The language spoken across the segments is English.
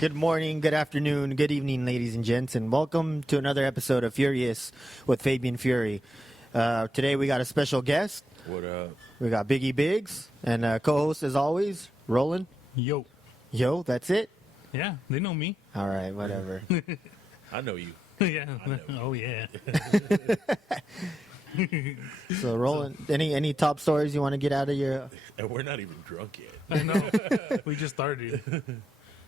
Good morning, good afternoon, good evening, ladies and gents, and welcome to another episode of Furious with Fabian Fury. Today we got a special guest. What up? We got Biggie Biggz, and co-host as always, Roland. Yo. Yo, that's it? Yeah, they know me. All right, whatever. I know you. Yeah. I know you. Oh, yeah. So, Roland, any top stories you want to get out of your... And we're not even drunk yet. I know. We just started.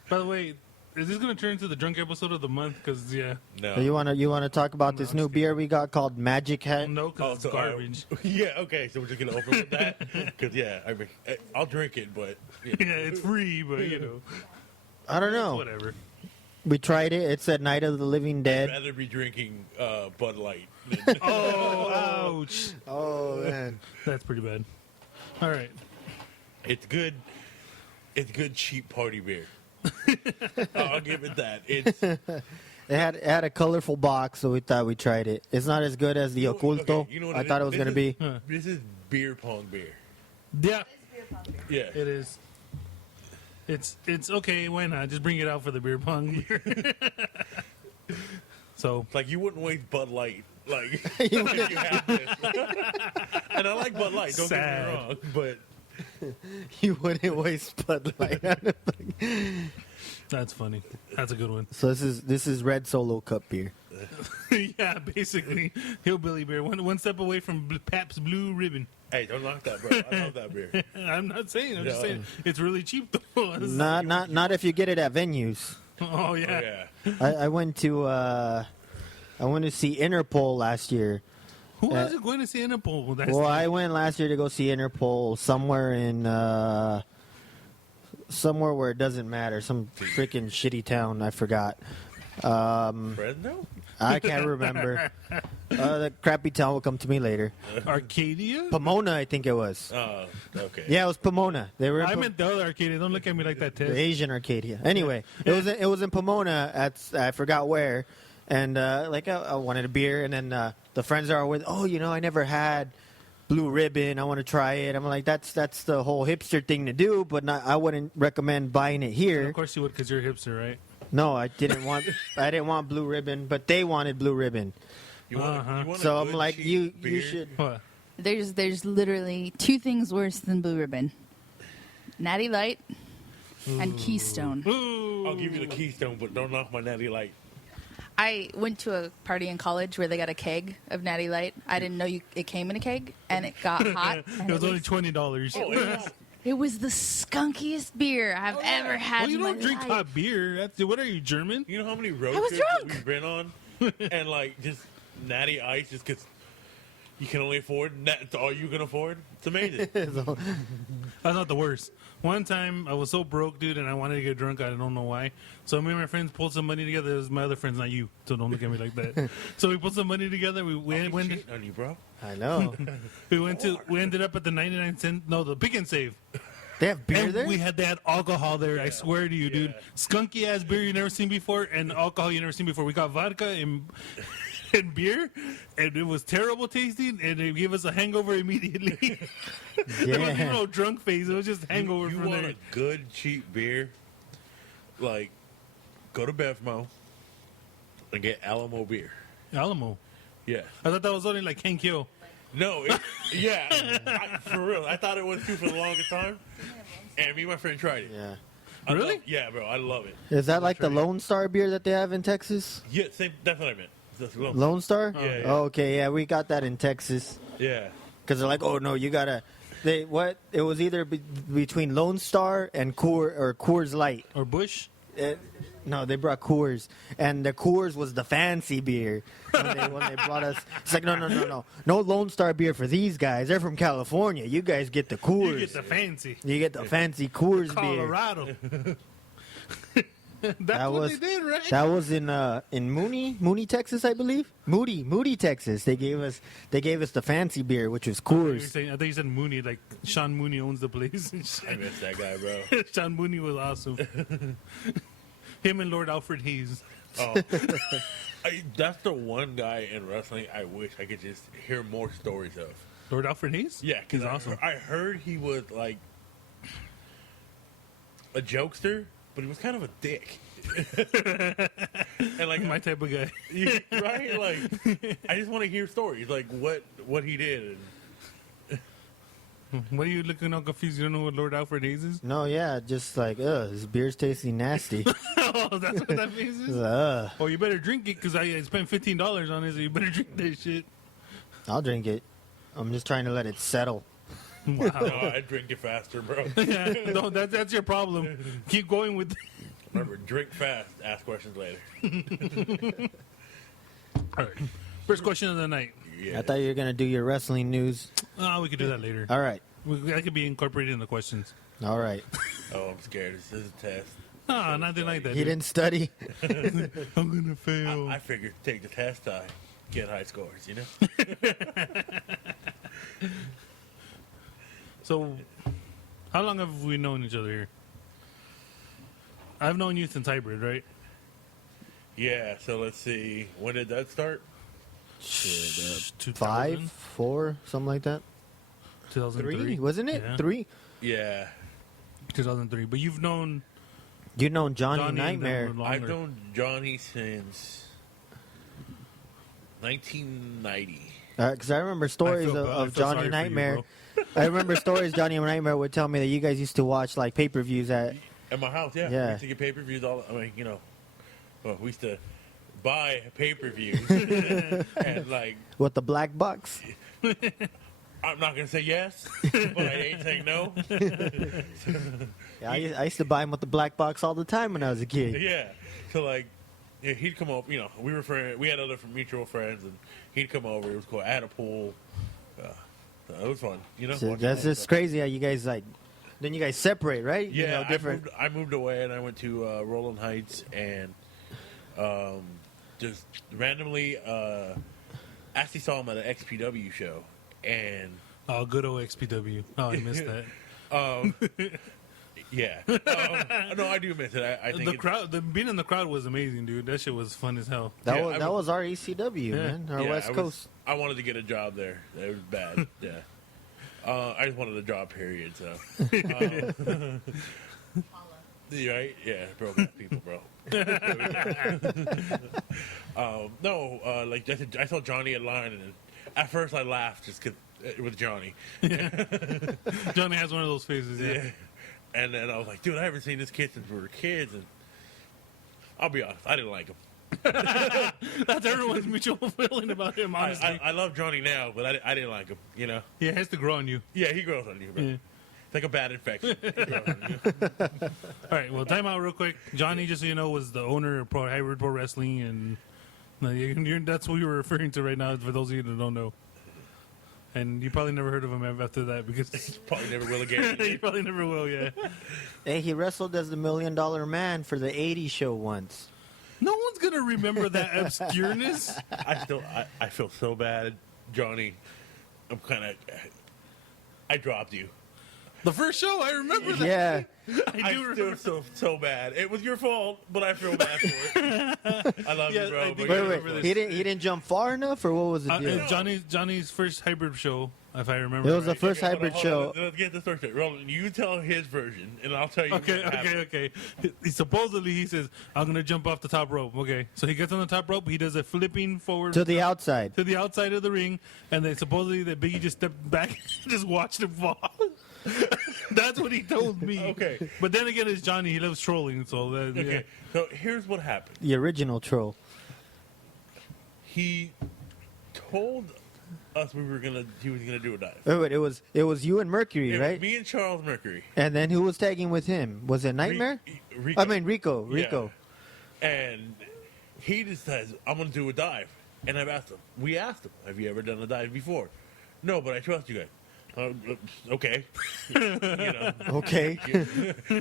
By the way, is this going to turn into the drunk episode of the month? Because, yeah. No. So you want to talk about this new beer we got called Magic Hat? No, because it's garbage. Yeah, okay, so we're just going to open with that? Because, yeah, I mean, I'll drink it, but... Yeah, it's free, but, you know. I don't know. Whatever. We tried it. It's at Night of the Living I'd Dead. rather be drinking Bud Light. Oh, ouch. Oh, man. That's pretty bad. All right. It's good. It's good, cheap party beer. I'll give it that. It's It had a colorful box, so we thought we tried it. It's not as good as the Oculto. okay, you know what I it thought is? it was going to be. This is beer pong beer. Yeah, Yeah. it is. It's okay. Why not? Just bring it out for the beer pong beer. So, Like, you wouldn't waste Bud Light. Like, if you had this. And I like Bud Light, don't Sad. get me wrong. But You wouldn't waste Bud Light. that's funny. That's a good one. So this is Red Solo Cup beer. Yeah, basically. Hillbilly beer. One step away from Pabst Blue Ribbon. hey, don't knock that, bro. I love that beer. I'm not saying. I'm just No. saying it's really cheap though. Not if you get it at venues. Oh yeah. Oh, yeah. I went to see Interpol last year. Who was it going to see Interpol? That's Well, I went last year to go see Interpol somewhere in somewhere where it doesn't matter, some freaking shitty town. I forgot. Fresno? I can't remember. The crappy town will come to me later. Arcadia. Pomona, I think it was. Oh, okay. Yeah, it was Pomona. They were. In I meant the other Arcadia. Don't look at me like that, the Ted. Asian Arcadia. Anyway, it was in Pomona at I forgot where, and I wanted a beer, and then the friends are with. Oh, I never had Blue Ribbon. I want to try it. I'm like, that's the whole hipster thing to do, but I wouldn't recommend buying it here. Of course you would, because you're a hipster, right? No, I didn't want Blue Ribbon, but they wanted Blue Ribbon. You want a So I'm good, like, cheap you beer? should. What? There's literally two things worse than Blue Ribbon: Natty Light and Keystone. Ooh. I'll give you the Keystone, but don't knock my Natty Light. I went to a party in college where they got a keg of Natty Light. I didn't know it came in a keg, and it got hot. And It was only $20. Oh, yeah. it was the skunkiest beer I've ever had. Well, you in my don't drink life. hot beer. What are you, German? You know how many road I was trips that drunk. we've been on? And, like, just Natty Ice just because you can only afford, that's all you can afford? It's amazing. So, That's not the worst. One time, I was so broke, dude, and I wanted to get drunk. I don't know why. So me and my friends pulled some money together. It was my other friends, not you. So don't look at me like that. So we put some money together. We I'll went. be cheating on you, bro. I know. We ended up at the 99-cent. No, the Pick and Save. They have beer And there. we had alcohol there. I swear to you, dude. Skunky ass beer you never seen before, and alcohol you never seen before. We got vodka and beer, and it was terrible tasting, and it gave us a hangover immediately. It wasn't even no drunk phase. It was just hangover You from want there. a good, cheap beer? Like, go to Bevmo and get Alamo beer. Alamo. Yeah. I thought that was only like Ken Kill. No, for real. I thought it was too for the longest time. And me and my friend tried it. Yeah. Really? Yeah, bro. I love it. Is that like the Try it. Lone Star beer that they have in Texas? Yeah, same. That's what I meant. That's what Lone Star? Yeah, yeah. Oh, okay, yeah, we got that in Texas. Yeah. Because they're like, oh no, you gotta. It was either between Lone Star and Coors Light. Or Bush? No, they brought Coors, and the Coors was the fancy beer when they brought us. It's like no Lone Star beer for these guys. They're from California. You guys get the Coors. You get the fancy. You get the fancy Coors beer. Colorado. That's That what was- they did, right? That was in Mooney, Texas, I believe. Moody, Texas. They gave us the fancy beer, which was I thought Coors. you said Mooney, like Sean Mooney owns the place. I miss that guy, bro. Sean Mooney was awesome. Him and Lord Alfred Hayes. Oh. That's the one guy in wrestling I wish I could just hear more stories of. Lord Alfred Hayes? Yeah, because He's awesome. I heard he was like a jokester, but he was kind of a dick. And like My type of guy. right, like I just want to hear stories, like what he did. What are you looking all confused? You don't know what Lord Alfred Hayes is? No, yeah, just like, his beer's tasting nasty. Oh, that's what that means is? Ugh. Oh, you better drink it because I spent $15 on it, so you better drink that shit. I'll drink it. I'm just trying to let it settle. Wow. No, I drink it faster, bro. Yeah, no, that's your problem. Keep going with. Remember, drink fast, ask questions later. All right. First question of the night. Yeah. I thought you were going to do your wrestling news. Oh, we could do that later. All right. That could be incorporated in the questions. All right. Oh, I'm scared. This is a test. Ah, nothing like that. He didn't study. I'm gonna fail. I figured take the test, I get high scores. You know. So, how long have we known each other here? I've known you since Hybrid, right? Yeah. So let's see. When did that start? 2000? 5, 4, something like that. 2003. 3, wasn't it? Yeah. 3? Yeah. 2003. But you've known You know Johnny and them Nightmare. longer. I've known Johnny since 1990. Because I remember stories I of feel sorry Johnny for you, Nightmare. bro. I remember stories Johnny Nightmare would tell me that you guys used to watch like pay-per-views at. At my house, yeah. Yeah. We used to get pay-per-views all. I mean, you know, well, we used to buy pay-per-views and like. With the black box. I'm not gonna say yes, but I ain't saying no. Yeah, I used to buy them with the black box all the time when I was a kid. Yeah. So like, yeah, he'd come over. You know, we were friends. We had other mutual friends, and he'd come over. It was cool. I had a pool. So it was fun. You know. So watching that's that just stuff. crazy how you guys like. Then you guys separate, right? Yeah, You know, different. I moved away and I went to Roland Heights and just randomly actually saw him at an XPW show and Oh, good old XPW. Oh, I missed that. yeah, no, I do miss it. I think The crowd, being in the crowd was amazing, dude. That shit was fun as hell. That Yeah, was I that would- was our ECW, man. Our West Coast. I wanted to get a job there. It was bad. Yeah. I just wanted a job, period. So, right? Yeah, broke ass people, bro. No, like I saw Johnny at line, and at first I laughed just 'cause, with Johnny. Johnny has one of those faces, yeah. Yeah. And then I was like, dude, I haven't seen this kid since we were kids, and I'll be honest, I didn't like him. That's everyone's mutual feeling about him, honestly. I love Johnny now, but I didn't like him, you know? Yeah, it has to grow on you. Yeah, he grows on you, bro. Yeah. It's like a bad infection. It grows on you. All right, well, time out real quick. Johnny, just so you know, was the owner of Hybrid Pro Wrestling, and that's what we were referring to right now, for those of you that don't know. And you probably never heard of him after that, because Probably never will again. you probably never will, yeah. Hey, he wrestled as the $1 Million Man for the '80s show once. No one's going to remember that obscureness. I feel so bad, Johnny. I dropped you. The first show, I remember that. Yeah. I do I remember. feel so bad. It was your fault, but I feel bad for it. I love Yeah, you, bro. I but think you I Wait, remember wait. this. He didn't jump far enough, or what was the deal? Johnny's first hybrid show, if I remember. It was the right. first hold on, hybrid hold show. on. Let's get this story straight. Roland, you tell his version, and I'll tell you. Okay, what happened. okay. Supposedly he says, "I'm gonna jump off the top rope." Okay, so he gets on the top rope. He does a flipping forward To the outside. to the outside of the ring, and then supposedly that Biggie just stepped back, and just watched him fall. That's what he told me. Okay. but then again, it's Johnny. He loves trolling, so that, Okay, yeah. so here's what happened. The original troll. He told us he was gonna do a dive. Oh, wait, it was you and Mercury, It was right? me and Charles Mercury. And then who was tagging with him? Was it Nightmare? Rico. I mean Rico. Yeah. Rico. And he just says, I'm going to do a dive. And I've asked him. We asked him, have you ever done a dive before? No, but I trust you guys. Okay. You know, Okay.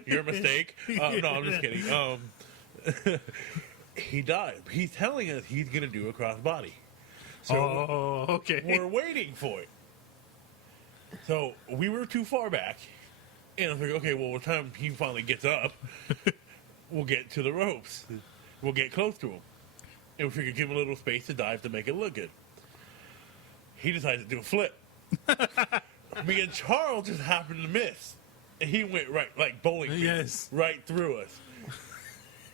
you're a mistake. No, I'm just kidding. He dived. He's telling us he's going to do a crossbody. So Oh, okay. we're waiting for it. So we were too far back. And I was like, okay, well, by the time he finally gets up, we'll get to the ropes. We'll get close to him. And we figured give him a little space to dive to make it look good. He decided to do a flip. Me and Charles just happened to miss. And he went right, like bowling pin, Yes. right through us.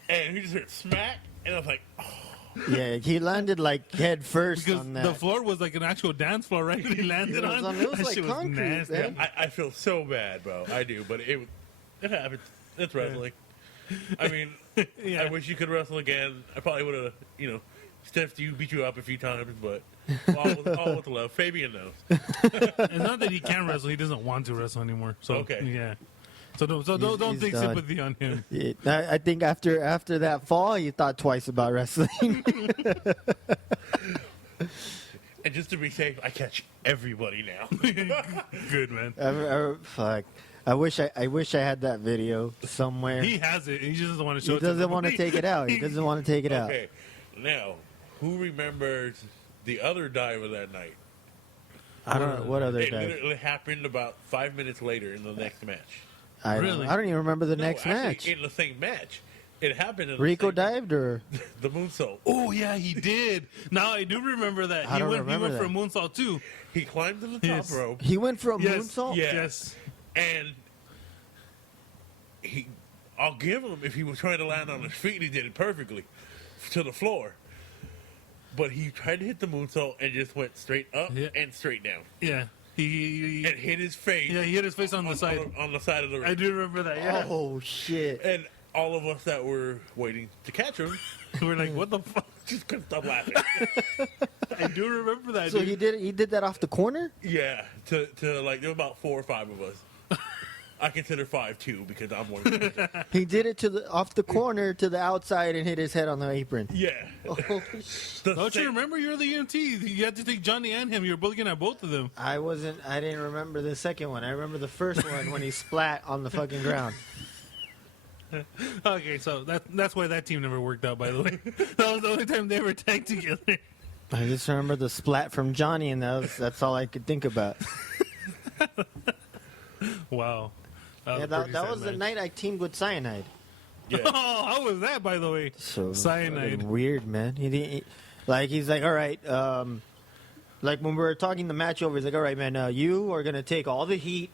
and he just heard smack, and I was like, oh. Yeah, he landed like head first Because on that. the floor was like an actual dance floor, right? That he landed It was on. it was That like shit concrete, nasty. man. I feel so bad, bro. I do, but it happens. It's wrestling. I mean, Yeah. I wish you could wrestle again. I probably would have, stiffed you, beat you up a few times, but all with love. Fabian knows. It's not that he can wrestle; he doesn't want to wrestle anymore. So Okay. yeah. So don't He's take done. sympathy on him. Yeah, I think after that fall, he thought twice about wrestling. And just to be safe, I catch everybody now. Good man. Fuck. I wish I had that video somewhere. He has it. He just doesn't want to show He it. to doesn't want to nobody. take it out. He doesn't want to take it out. Okay, now, who remembers the other dive of that night? I don't know what other It guy. literally happened about 5 minutes later in the next match. I Really? don't even remember the No, next actually, match. in the same match. It happened in Rico the same dived or the moonsault. Oh yeah, he did. Now I do remember that. I He don't went remember for a that. moonsault too. He climbed to the top Yes. rope, he went for a Yes. moonsault. Yeah. Yes. and I'll give him if he was trying to land on his feet, and he did it perfectly to the floor. But he tried to hit the moonsault and just went straight up Yeah. and straight down, Yeah. He and hit his face. yeah, he hit his face on the side. on the side of the ring. I do remember that. Yeah. Oh shit! And all of us that were waiting to catch him We're like, what the fuck? just couldn't stop laughing. I do remember that. So dude. he did that off the corner. Yeah, to like there were about 4 or 5 of us. I consider 5 too because I'm one. Of them. He did it off the corner to the outside and hit his head on the apron. Yeah. Oh, The Don't same- you remember? You're the EMT. You had to take Johnny and him. You were both looking at both of them. I didn't remember the second one. I remember the first one when he splat on the fucking ground. Okay, so that's why that team never worked out. By the way, that was the only time they ever tagged together. I just remember the splat from Johnny, and that's all I could think about. Wow. Yeah, that was the night I teamed with Cyanide. Yeah. Oh, how was that, by the way? So Cyanide. fucking weird, man. He's like, all right. Like when we were talking the match over, he's like, all right, man. You are gonna take all the heat,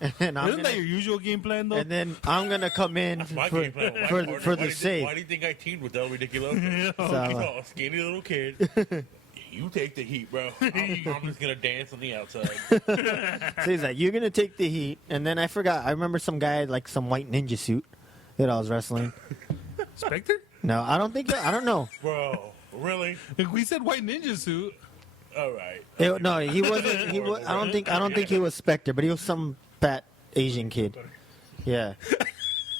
and Isn't that your usual game plan, though? and then I'm gonna come in My for, game plan with my for, partner. for Why the do you save. Why do you think I teamed with El Ridiculoso? Yeah, So, He's all a skinny little kid. You take the heat, bro. I'm just gonna dance on the outside. So he's like, you're gonna take the heat, and then I forgot. I remember some guy had, like some white ninja suit that I was wrestling. Spectre? No, I don't think. I don't know. Bro, really? We said white ninja suit. All right. No, he wasn't. He was. I don't think he was Spectre, but he was some fat Asian kid. Yeah.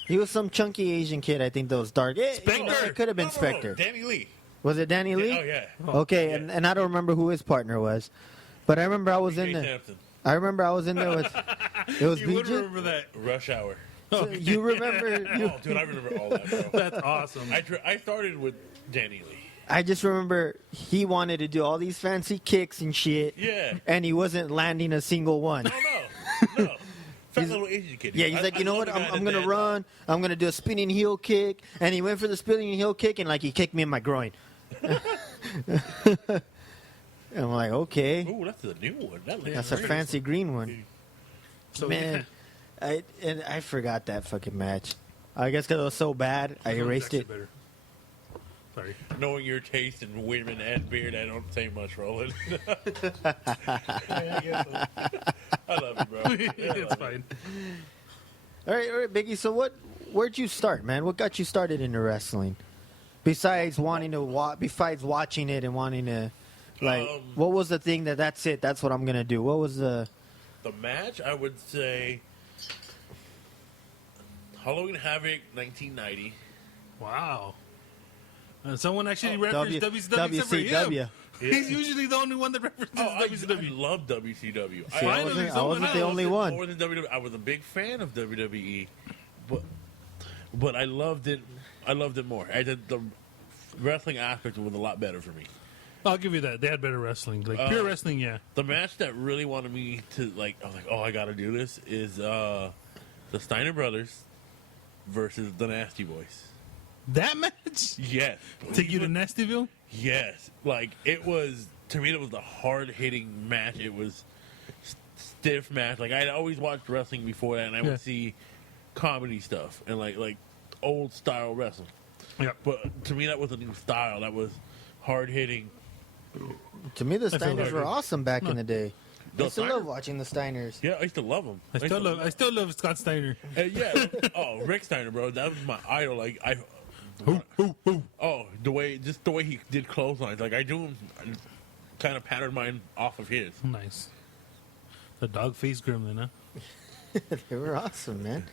He was some chunky Asian kid. I think that was dark. Spectre! It could have been No, Spectre. Danny Lee. Was it Danny Lee? Oh yeah. Okay, Yeah. and I don't remember who his partner was, but I remember I was in Jay there. Sampson. I remember I was in there with. It was You would BJ. remember that. Rush Hour. So you remember? You, Oh, dude, I remember all that, bro. That's awesome. I started with Danny Lee. I just remember he wanted to do all these fancy kicks and shit, Yeah. and he wasn't landing a single one. No. Fat little Asian kid. Yeah, he's like, you know what? I'm gonna run. I'm gonna do a spinning heel kick, and he went for the spinning heel kick, and like he kicked me in my groin. And I'm like, okay, Oh, that's a new one. That looks that's a great. fancy green one, So, man. I forgot that fucking match. I guess because it was so bad, I erased it. Better. Sorry. Knowing your taste in women and beard, I don't say much, Roland. I love you, bro. I love It's you. fine. All right, Biggie. So where'd you start, man? What got you started into wrestling? Besides wanting to besides watching it and wanting to, like, what was the thing that's it? That's what I'm gonna do. What was the? The match, I would say, Halloween Havoc 1990. Wow. Someone actually referenced WCW except for him. WCW. He's usually the only one that references I WCW. love WCW. See, I Finally, wasn't someone the else. only one. More than WWE. I was a big fan of WWE, but I loved it. I loved it more. The wrestling aspect was a lot better for me. I'll give you that. They had better wrestling. Like pure wrestling, yeah. The match that really wanted me to I was like, oh, I got to do this is the Steiner Brothers versus the Nasty Boys. That match? Yes. Take you to Nastyville? Yes. Like, it was, to me, it was the hard-hitting match. It was stiff match. Like, I'd always watched wrestling before that, and I Yeah. would see comedy stuff and, like old-style wrestling. Yep. But to me, that was a new style. That was hard hitting. To me, the feel Steiners like were it. awesome back in the day. I The used to Steiners- love watching the Steiners. Yeah, I used to love them. I still love Scott Steiner. Yeah. Oh, Rick Steiner, bro. That was my idol. Like Oh, the way he did clotheslines. Like I do him, kind of patterned mine off of his. Nice. The dog face gremlin, huh? They were awesome, man.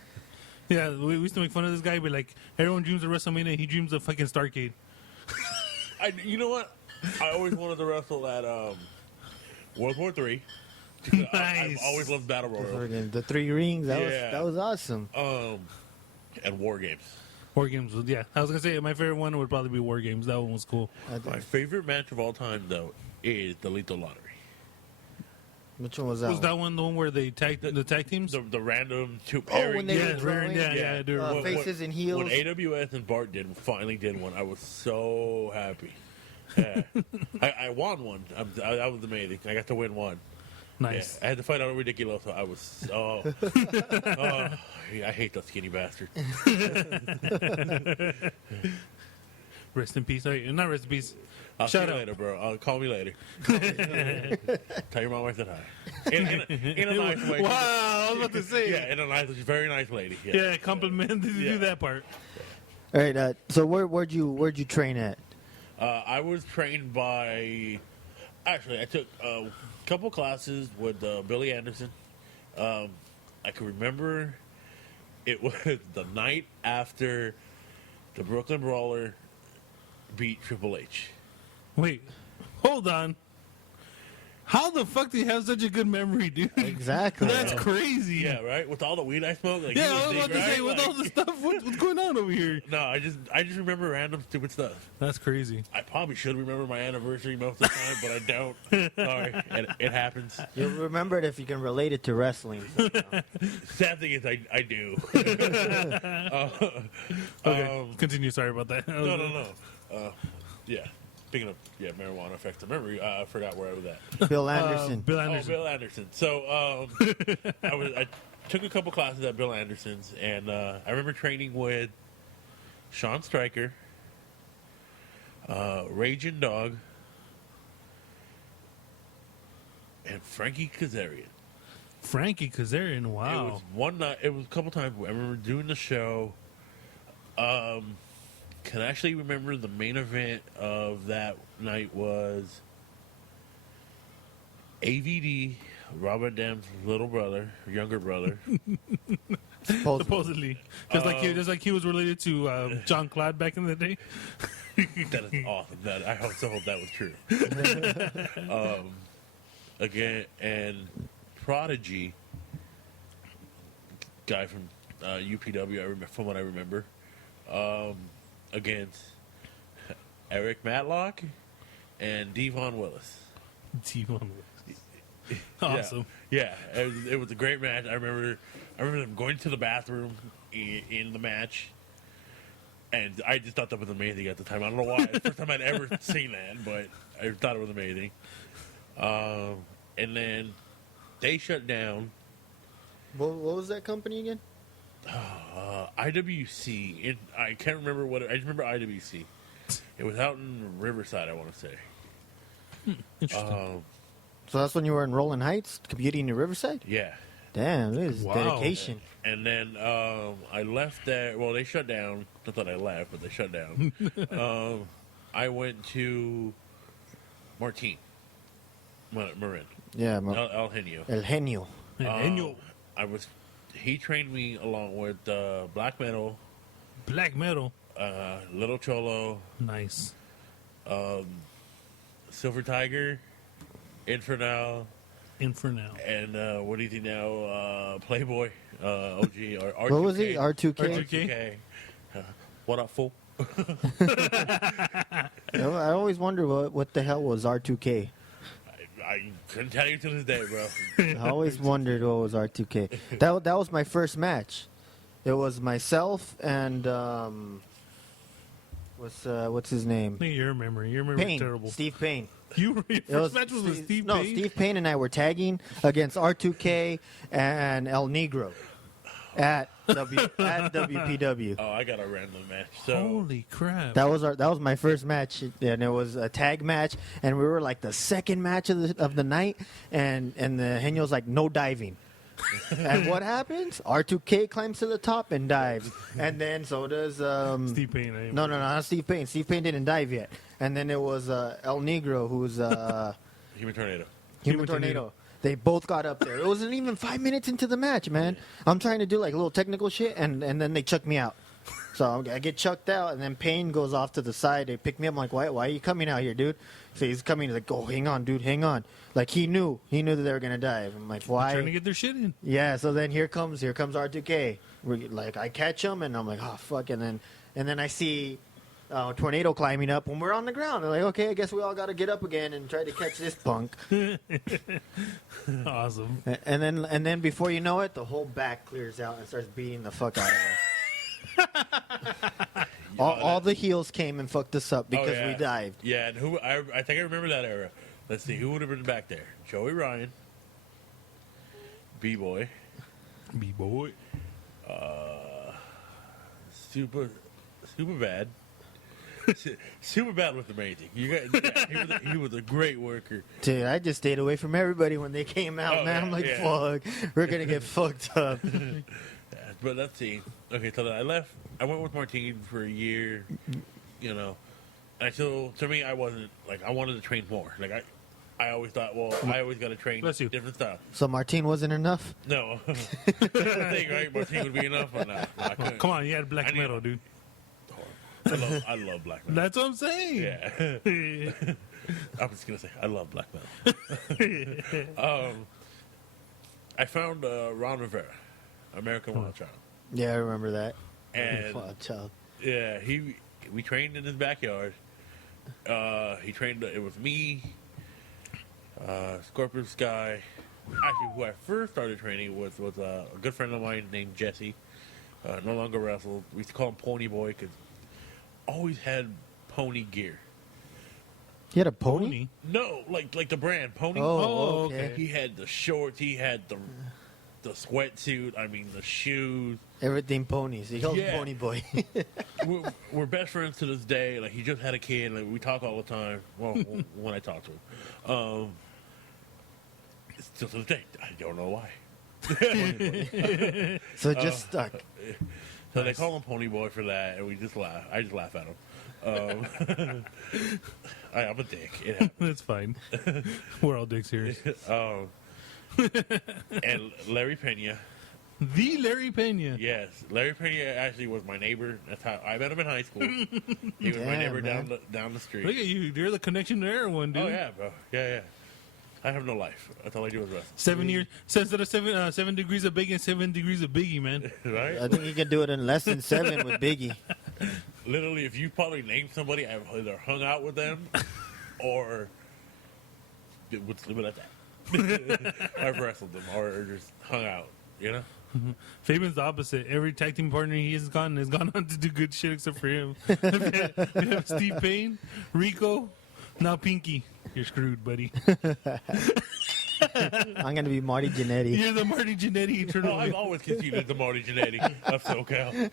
Yeah, we used to make fun of this guy, but like everyone dreams of WrestleMania, he dreams of fucking Starcade. You know what? I always wanted to wrestle at World War III. I've Nice. always loved battle royal. Friggin' the 3 rings. Yeah. That was awesome. And War Games. War Games was, yeah. I was gonna say my favorite one would probably be War Games. That one was cool. My favorite match of all time, though, is the Lethal Lottery. Which one was that? Was that one the one where they tagged the tag teams? The random two Oh, when pairing. they yeah, were drawing? yeah, dude. What- faces and heels. When AWS and Bart finally did one, I was so happy. Yeah. I won one. I was amazing. I got to win one. Nice. Yeah, I had to fight out Ridiculous. So I was so. I hate that skinny bastard. Rest in peace. Not rest in peace. I'll Shut see you up. later, bro. Call me later. Tell your mom I said hi. In a nice way. Wow, I was about to say. Yeah, in a nice, very nice lady. Yeah. Yeah, compliment. Did you Yeah. do that part? All right. So where'd you train at? I was trained by. Actually, I took a couple classes with Billy Anderson. I can remember it was the night after the Brooklyn Brawler beat Triple H. Wait, hold on. How the fuck do you have such a good memory, dude? Exactly. That's crazy. Yeah, right. With all the weed I smoked. Like, Yeah, you I was would about think, to say, right? with Like- all the stuff, what's going on over here? No, I just remember random stupid stuff. That's crazy. I probably should remember my anniversary most of the time, but I don't. Sorry, it happens. You'll remember it if you can relate it to wrestling. Sad thing is, I do. Okay, continue. Sorry about that. No. Yeah. Speaking of marijuana affects the memory, I forgot where I was at. Bill Anderson. Bill Oh, Anderson. Bill Anderson. So I took a couple classes at Bill Anderson's, and I remember training with Sean Stryker, Raging Dog, and Frankie Kazarian. Frankie Kazarian. It Wow. was one night. It was a couple times. I remember doing the show. Can actually remember the main event of that night was AVD, Robert Dam's little brother, younger brother. Supposedly, just like he was related to John Claude back in the day. That is awesome. I also hope that was true. Again, and Prodigy, guy from UPW. From what I remember, against Eric Matlock and Devon Willis. T1. Awesome. Yeah, it was a great match. I remember them going to the bathroom in the match, and I just thought that was amazing at the time. I don't know why. It's the first time I'd ever seen that, but I thought it was amazing. And then they shut down What was that company again? IWC. I can't remember what. I just remember IWC. It was out in Riverside, I want to say. Interesting. So that's when you were in Rolling Heights, competing in Riverside? Yeah. Damn, this is Wow. dedication. And then I left there. Well, they shut down. Not that I left, but they shut down. I went to Martin. Marin. Yeah, El Genio. El Genio. And He trained me along with Black Metal, Black Metal. Little Cholo, Nice. Silver Tiger, Infernal, Infernal. and what do you think now? Playboy, OG, or R2K. What was he? R2K? R2K. What up, fool? I always wonder what the hell was R2K. I couldn't tell you to this day, bro. I always wondered what was R2K. That was my first match. It was myself and what's his name? Your memory is Payne. terrible. Steve Payne. Your It first match was with Steve Payne? Steve Payne and I were tagging against R2K and El Negro. at WPW. Oh, I got a random match. So Holy crap! That was my first match, and it was a tag match, and we were like the second match of the night, and the Genio's like no diving. And what happens? R2K climbs to the top and dives, and then so does Steve Payne. No, not Steve Payne. Steve Payne didn't dive yet, and then it was El Negro, who's Human Tornado. Human Tornado. They both got up there. It wasn't even 5 minutes into the match, man. I'm trying to do like a little technical shit, and then they chuck me out. So I get chucked out, and then Payne goes off to the side. They pick me up. I'm like, why are you coming out here, dude? So he's coming. He's like, oh, hang on, dude, hang on. Like he knew that they were gonna dive. I'm like, why? Trying to get their shit in. Yeah. So then here comes R2K. Like I catch him, and I'm like, oh fuck, and then I see Tornado climbing up when we're on the ground. They're like, okay, I guess we all got to get up again and try to catch this punk. Awesome. And then before you know it, the whole back clears out and starts beating the fuck out of us. all the heels came and fucked us up because we dived. Yeah, and I think I remember that era. Let's see, who would have been back there? Joey Ryan, B-Boy, Super Bad. Super Bad was amazing. He was a great worker. Dude, I just stayed away from everybody when they came out, man. I'm like, fuck, we're going to get fucked up. But let's see. Okay, so then I left. I went with Martine for a year, you know. And so, to me, I wasn't, like, I wanted to train more. Like, I always thought, well, I always got to train different stuff. So Martine wasn't enough? No. That's the thing, right? Martine would be enough or not? No, I couldn't. Come on, you had black metal, dude. I love black metal. That's what I'm saying. Yeah. I was going to say, I love black metal. I found Ron Rivera, American Wild Child. Yeah, I remember that. And Wild Child. yeah, we trained in his backyard. He trained, it was me, Scorpion Sky. Actually, who I first started training was a good friend of mine named Jesse. No longer wrestled. We used to call him Pony Boy because always had pony gear. He had a pony? No, like the brand Pony. Oh, okay. He had the shorts. He had the sweatsuit. I mean, the shoes. Everything ponies. He called him Pony Boy. we're best friends to this day. Like, he just had a kid. Like, we talk all the time. Well, when I talk to him. Still to this day, I don't know why. So it just stuck. So they call him Pony Boy for that, and we just laugh. I just laugh at him. I'm a dick. It happens. That's fine. We're all dicks here. And Larry Pena. The Larry Pena. Yes, Larry Pena actually was my neighbor. That's how I met him in high school. He was my neighbor man. down the street. Look at you. You're the connection to everyone, dude. Oh yeah, bro. Yeah. I have no life. That's all I do is wrestle. 7 years. Instead of 7 degrees of Biggie and 7 degrees of Biggie, man. Right? I think you can do it in less than 7 with Biggie. Literally, if you probably name somebody, I've either hung out with them or let's leave it at that. I've wrestled them or just hung out, you know? Fabian's the opposite. Every tag team partner he has gone on to do good shit except for him. We have Steve Payne, Rico, now Pinky. You're screwed, buddy. I'm going to be Marty Jannetty. You're the Marty Jannetty eternal. No, I've always considered the Marty Jannetty of SoCal.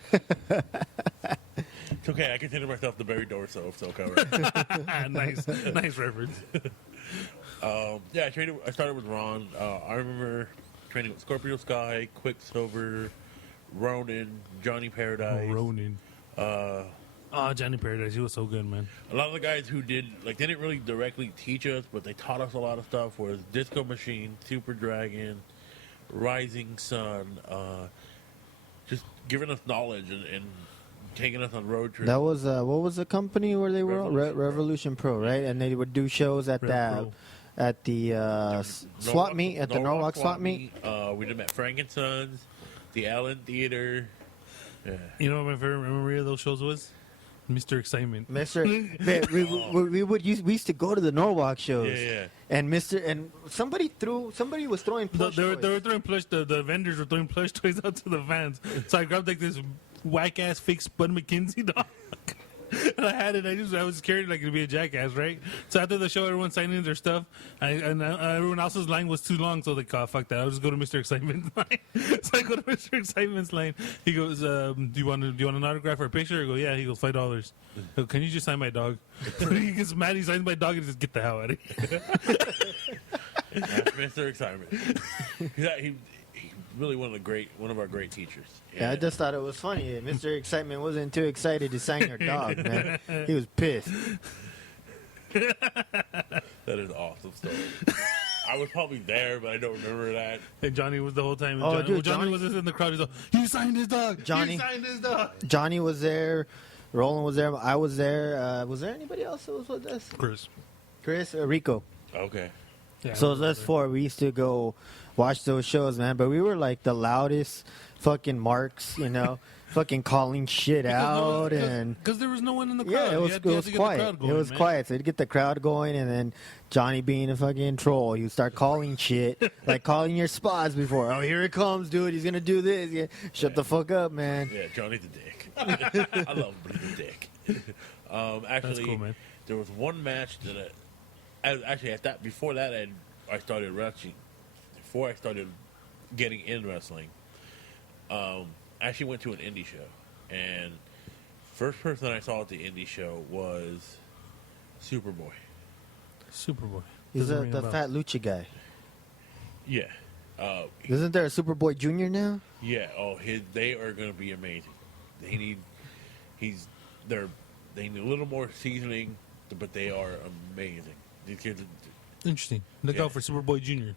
It's okay. I consider myself the Barry Dorso of SoCal. Right? nice reference. Yeah, I started with Ron. I remember training with Scorpio Sky, Quicksilver, Ronin, Johnny Paradise. Ronin. Johnny Paradise, he was so good, man. A lot of the guys who did, like, they didn't really directly teach us, but they taught us a lot of stuff. Was Disco Machine, Super Dragon, Rising Sun, just giving us knowledge and taking us on road trips. That was, what was the company where they were? Revolution Pro. Pro, right? And they would do shows at Rev at the swap meet, at the Norwalk swap meet. We did at Frankensons, the Allen Theater. Yeah. You know what my favorite memory of those shows was? Mr. Excitement. We used to go to the Norwalk shows. Yeah. And somebody was throwing plush They were toys. throwing plush. The vendors were throwing plush toys out to the fans. So I grabbed like this whack ass fake Spud McKenzie dog. And I had it. I was scared like to be a jackass, right? So after the show, everyone signed in their stuff, and everyone else's line was too long. So like, oh, fuck that. I'll just go to Mr. Excitement's line. So I go to Mr. Excitement's line. He goes, "Do you want an autograph or a picture?" I go, "Yeah." He goes, $5. I go, "Can you just sign my dog?" He gets mad. He signs my dog and just get the hell out of here. That's Mr. Excitement. He really one of our great teachers. Yeah, I just thought it was funny. Mr. Excitement wasn't too excited to sign your dog, man. He was pissed. That is an awesome story. I was probably there, but I don't remember that. And Johnny was the whole time. Oh, dude, Johnny was just in the crowd. He's like, "You signed his dog. Johnny- You signed his dog." Johnny was there. Roland was there. I was there. Was there anybody else that was with us? Chris, Rico. Okay. Yeah, So us four, we used to go watch those shows, man. But we were like the loudest fucking marks, you know, fucking calling shit out and. Because there was no one in the crowd. Yeah, it was, You had it to was get the quiet. crowd going, It was man. quiet. So he'd get the crowd going, and then Johnny being a fucking troll, he would start calling shit, like calling your spots before. Oh, here it comes, dude. He's gonna do this. Yeah. Shut the fuck up, man. Yeah, Johnny's a dick. I love him, but he's a dick. Actually, That's cool, man. there was one match that before that I started wrestling. Before I started getting in wrestling, I actually went to an indie show, and first person I saw at the indie show was Superboy. Superboy. He's Doesn't ring a the bell. fat lucha guy. Yeah, Isn't there a Superboy Junior now? yeah. Oh, they are going to be amazing. They need a little more seasoning, but they are amazing. These kids. Interesting. Look Yeah. out for Superboy Jr.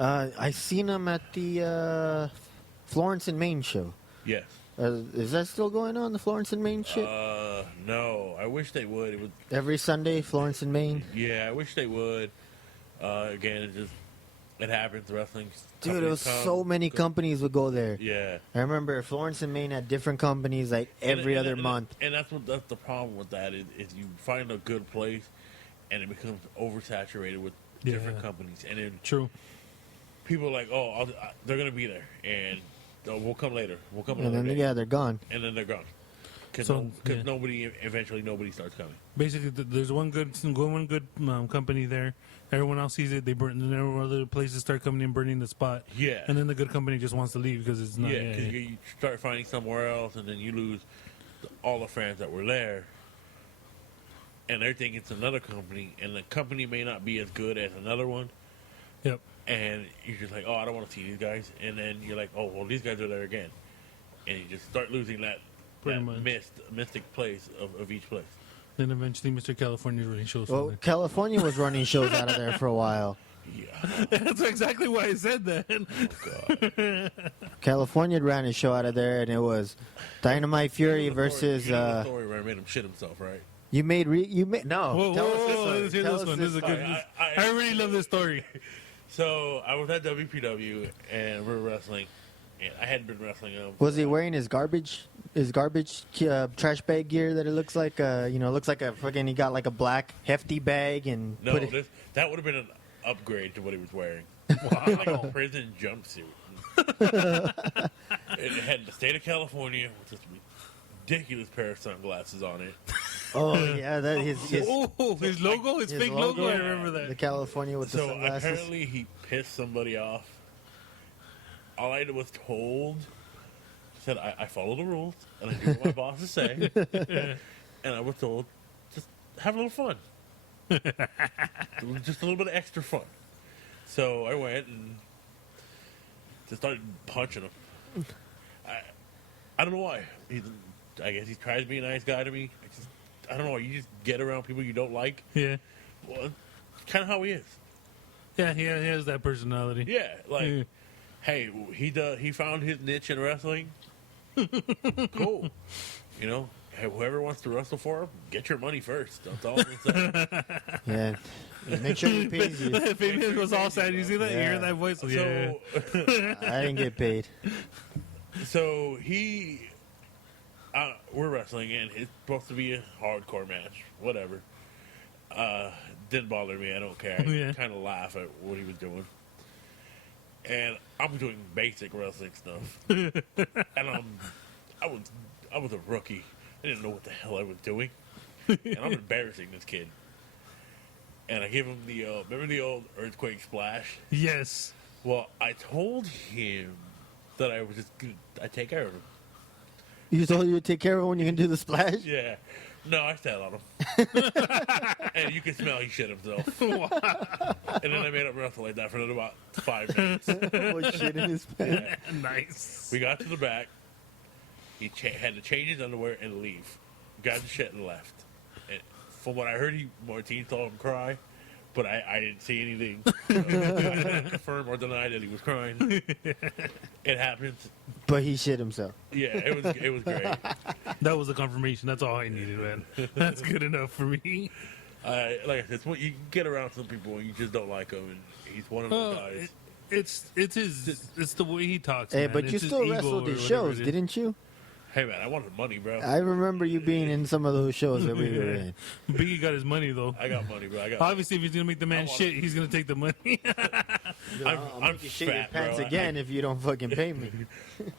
I seen him at the Florence and Maine show. Yes. Is that still going on, the Florence and Maine shit? No. I wish they would. It would. Every Sunday, Florence and Maine. Yeah, I wish they would. Again, it happens. Wrestling. Dude, it was so many companies would go there. Yeah. I remember Florence and Maine had different companies like every other month. And that's the problem with that is you find a good place, and it becomes oversaturated with different Yeah. companies, and then True. people are like, oh, they're gonna be there, and we'll come later. We'll come And another then, day. yeah, they're gone. And then they're gone. Because So, yeah. eventually nobody starts coming. Basically, there's one good company there. Everyone else sees it. They burn. And then other places start coming in, burning the spot. Yeah. And then the good company just wants to leave because it's not. Yeah, because you start finding somewhere else, and then you lose all the fans that were there. And they think it's another company, and the company may not be as good as another one. Yep. And you're just like, oh, I don't want to see these guys. And then you're like, oh, well, these guys are there again. And you just start losing that Pretty much. mystic place of each place. Then eventually, Mr. California really shows Well, something. California was running shows out of there for a while. Yeah. That's exactly why I said that. God. California ran a show out of there, and it was Dynamite Fury versus. You know the story where I made him shit himself, right? You made no. Whoa, Tell us whoa, this whoa, one. let's hear Tell this us one. This is a good. I- I really love this story. So I was at WPW, and we were wrestling. And I hadn't been wrestling. Was he wearing his garbage trash bag gear that it looks like? Looks like a fucking. He got like a black hefty bag and No, put it. that would have been an upgrade to what he was wearing. Like a prison jumpsuit. It had the state of California with this ridiculous pair of sunglasses on it. Oh yeah, that his Oh, his logo, his fake logo. I remember The that. California with the So sunglasses. apparently he pissed somebody off. All I was told, said I follow the rules and I do what my bosses say. And I was told, just have a little fun. Just a little bit of extra fun. So I went and just started punching him. I don't know why. I guess he tries to be a nice guy to me. I don't know. You just get around people you don't like. Yeah. Well, it's kind of how he is. Yeah, he has that personality. Yeah, like, Yeah. hey, he found his niche in wrestling. Cool. You know, hey, whoever wants to wrestle for him, get your money first. That's all I'm saying. Yeah. Make sure he pays you. Fabian was all sad. You see that? You Yeah. hear that voice? Yeah. I didn't get paid. So we're wrestling, and it's supposed to be a hardcore match. Whatever. Didn't bother me. I don't care. Yeah. I kind of laugh at what he was doing. And I'm doing basic wrestling stuff. And I was a rookie. I didn't know what the hell I was doing. and I'm embarrassing this kid. And I give him the remember the old earthquake splash? Yes. Well, I told him that I was just I take care of him. You told you to take care of it when you can do the splash? Yeah. No, I sat on him. And you can smell he shit himself. And then I made up wrestle like that for another about 5 minutes. Oh, shit in his pants. Nice. We got to the back. He had to change his underwear and leave. Got the shit and left. And from what I heard, Martine saw him cry, but I didn't see anything. I couldn't confirm or deny that he was crying. It happens. But he shit himself. Yeah, it was great. That was a confirmation. That's all I needed, man. That's good enough for me. Like I said, you get around some people and you just don't like him, and he's one of those guys. It's the way he talks. Hey, man. but It's you his still ego wrestled or his whatever shows, it is. didn't you? Hey man, I wanted money, bro. I remember you being in some of those shows that we were in. Biggie got his money though. I got money, bro. Obviously, if he's gonna make the man shit, he's gonna take the money. I'll I'm make you shit your fat, pants bro. again if you don't fucking pay me.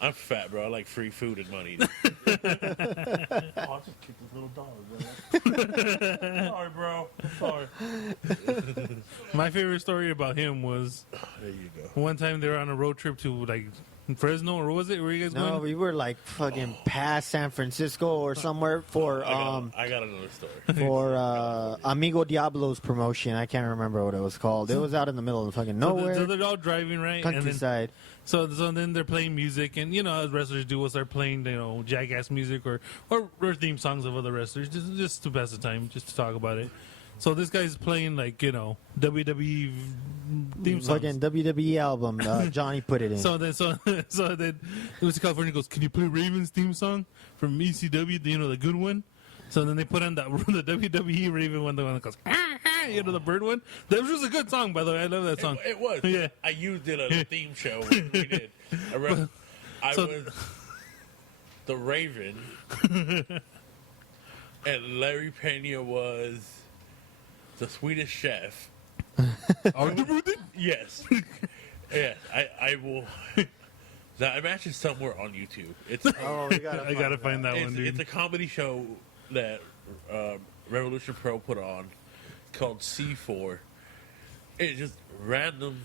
I'm fat, bro. I like free food and money. Oh, I just kicked this little dog, bro. Sorry, bro. Sorry. My favorite story about him was There you go. one time they were on a road trip to like Fresno, or what was it? Where you guys No, going? we were like fucking past San Francisco or somewhere for I got another story. Amigo Diablo's promotion. I can't remember what it was called. It was out in the middle of fucking nowhere, So they're all driving, right? And then, countryside. so then they're playing music, and you know, as wrestlers do, we'll start playing, you know, jackass music or theme songs of other wrestlers, just to pass the time, just to talk about it. So this guy's playing like, you know, WWE theme songs. Fucking WWE album. Johnny put it in. So then it was to California. Goes, can you play Raven's theme song from ECW? You know, the good one. So then they put on the WWE Raven one, the one that goes, you know, the bird one. That was a good song, by the way. I love that song. It was. Yeah. I used it on a theme show when we did. I was the Raven, and Larry Pena was the Swedish chef. Yes. Yes. I will. That match is somewhere on YouTube. It's I gotta find that one, dude. it's a comedy show that Revolution Pro put on called C4. It's just random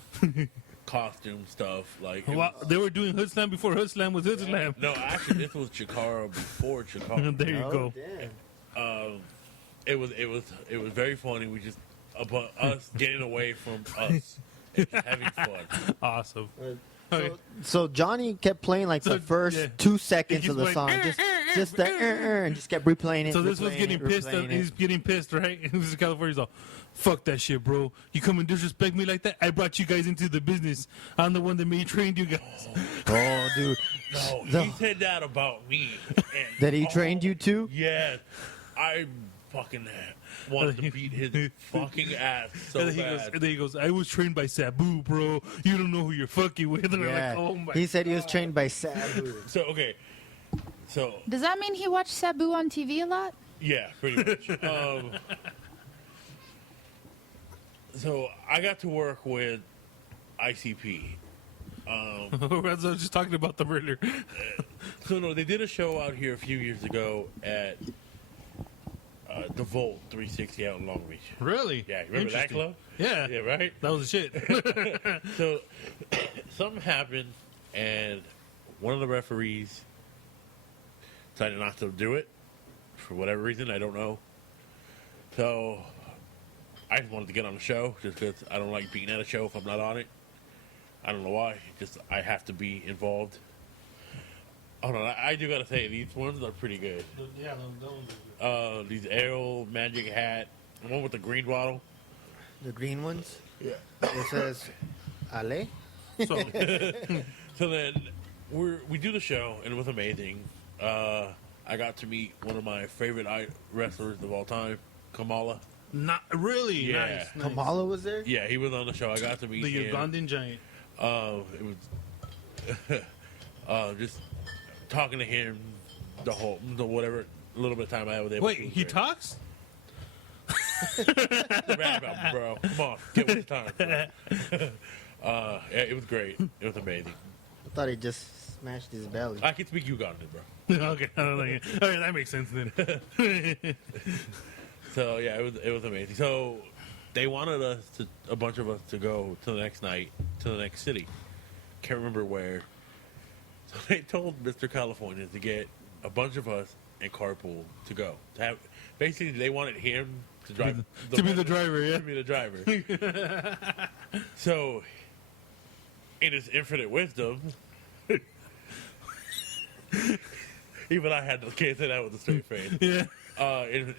costume stuff. Like Wow, they were doing Hood Slam before Hood Slam was Hood Slam. no, actually, this was Chikara before Chikara. There you go. Damn. It was very funny. We just about us getting away from us and just having fun. Awesome. So Johnny kept playing like the first yeah. 2 seconds He of the keeps song, going, just the and just kept replaying it. So this was replaying getting it, pissed. replaying He's it. getting pissed, right? And this is California. He's all, fuck that shit, bro. You come and disrespect me like that? I brought you guys into the business. I'm the one that trained you guys. Oh, dude, No, he said that about me. And, that he trained you too. Yeah, I fucking wanted to beat his fucking ass so And bad. then he goes, I was trained by Sabu, bro. You don't know who you're fucking with. And Yeah, I'm like, oh my. he said he was trained by Sabu. So okay, so Does that mean he watched Sabu on TV a lot? yeah, pretty much. So I got to work with ICP. I was just talking about them earlier. So no, they did a show out here a few years ago at the Volt 360 out in Long Beach. Really? Yeah, remember that Interesting. club? Yeah. Yeah, right. That was the shit. So something happened, and one of the referees decided not to do it for whatever reason. I don't know. So I just wanted to get on the show just because I don't like being at a show if I'm not on it. I don't know why. Just I have to be involved. Hold on, I do gotta say these ones are pretty good. Yeah, that was These Arrow Magic Hat, the one with the green bottle. The green ones. Yeah. It says, Ale. So, So then we do the show, and it was amazing. I got to meet one of my favorite wrestlers of all time, Kamala. not really. Yeah. Nice. nice. Kamala was there. Yeah, he was on the show. I got to meet The him. Ugandan giant. It was just talking to him the little bit of time I had with him. Wait, was he great. talks? Rap about it, bro. Come on, get with the time. Bro. Yeah, it was great. It was amazing. I thought he just smashed his belly. I can speak Ugandan, bro. Okay, I don't like it. All right, that makes sense then. So yeah, it was amazing. So they wanted a bunch of us to go to the next night to the next city. Can't remember where. So they told Mr. California to get a bunch of us and carpool to go. Basically, they wanted him to drive. To be the driver, yeah. To be the driver. So, in his infinite wisdom, even I can't say that with a straight face. Yeah. In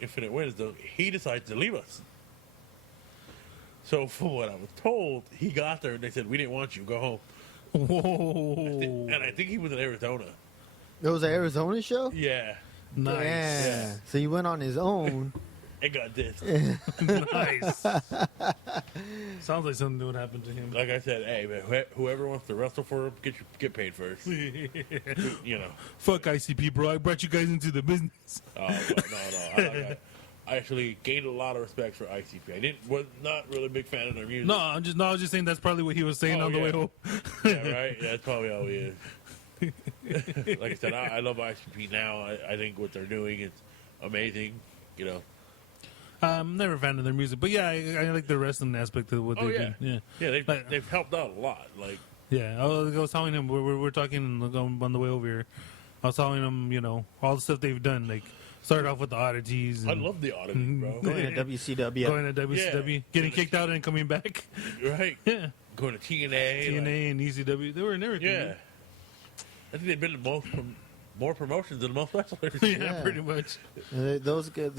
infinite wisdom, he decided to leave us. So, from what I was told, he got there and they said, "We didn't want you. Go home." Whoa. And I think he was in Arizona. It was an Arizona show? Yeah, Nice. Yeah. So he went on his own. it got dissed. Nice. Sounds like something that would happen to him. Like I said, hey, man, whoever wants to wrestle for him, get paid first. You know. Fuck ICP, bro. I brought you guys into the business. Oh no. I actually gained a lot of respect for ICP. Was not really a big fan of their music. No, I was just saying that's probably what he was saying on the way home. Yeah, right. Yeah, that's probably all he is. Like I said, I love ICP now. I think what they're doing is amazing. You know. I'm never a fan of their music, but yeah, I like the wrestling aspect of what they do. Yeah, Yeah, they've helped out a lot. Like, yeah. I was telling him we're talking on the way over here. I was telling him, all the stuff they've done. Like, started off with the oddities. And I love the oddities, bro. Going to WCW. Going to WCW, getting kicked out and coming back. Right. Yeah. Going to TNA. And ECW. They were in everything. Yeah. I think they've been to more promotions than most wrestlers. Yeah, pretty much. Those guys,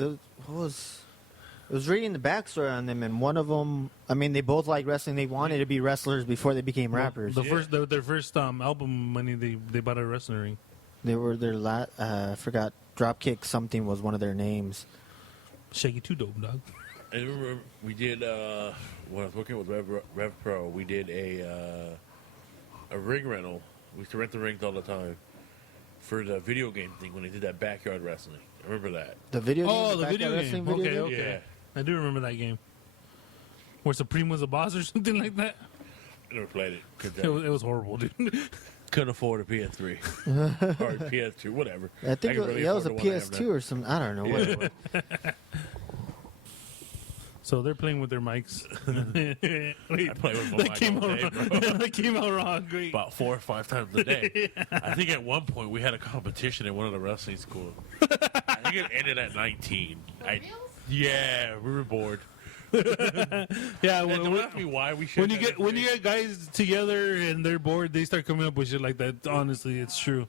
I was reading the backstory on them, and one of them, they both liked wrestling. They wanted to be wrestlers before they became rappers. Their first album money, they bought a wrestling ring. They were their I forgot, Dropkick something was one of their names. Shaggy 2 Dope, dog. I remember we did, when I was working with Rev Pro, we did a ring rental. We used to rent the rings all the time for the video game thing when they did that backyard wrestling. I remember that. The video game? Oh, the backyard video wrestling game. video Okay. Yeah. I do remember that game. Where Supreme was a boss or something like that. I never played it. It was horrible, dude. Couldn't afford a PS3 or a PS2, whatever. I think could really that was a afford the one I have PS2 or something. I don't know what it was. So they're playing with their mics. I play with my mic all day, bro. That came out wrong. Great. About 4 or 5 times a day. I think at one point we had a competition at one of the wrestling schools. I think it ended at 19. Yeah, we were bored. Yeah, And don't ask me why we should. when you get guys together and they're bored, they start coming up with shit like that. Honestly, it's true.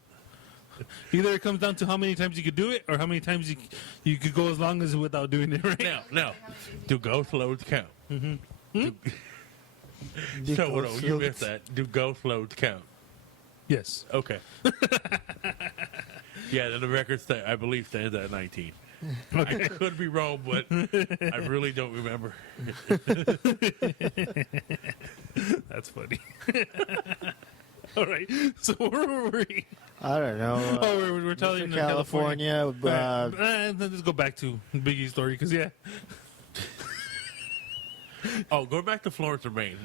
Either it comes down to how many times you could do it, or how many times you could go as long as without doing it. Right now, do ghost loads count? Mm-hmm. So what? You missed that. Do ghost loads count? Yes. Okay. Yeah, then the record I believe stands at 19. Okay. I could be wrong, but I really don't remember. That's funny. All right. So where were we? I don't know. We're telling Mr. California. Let's go back to Biggie's story, because Going back to Florence and Maine.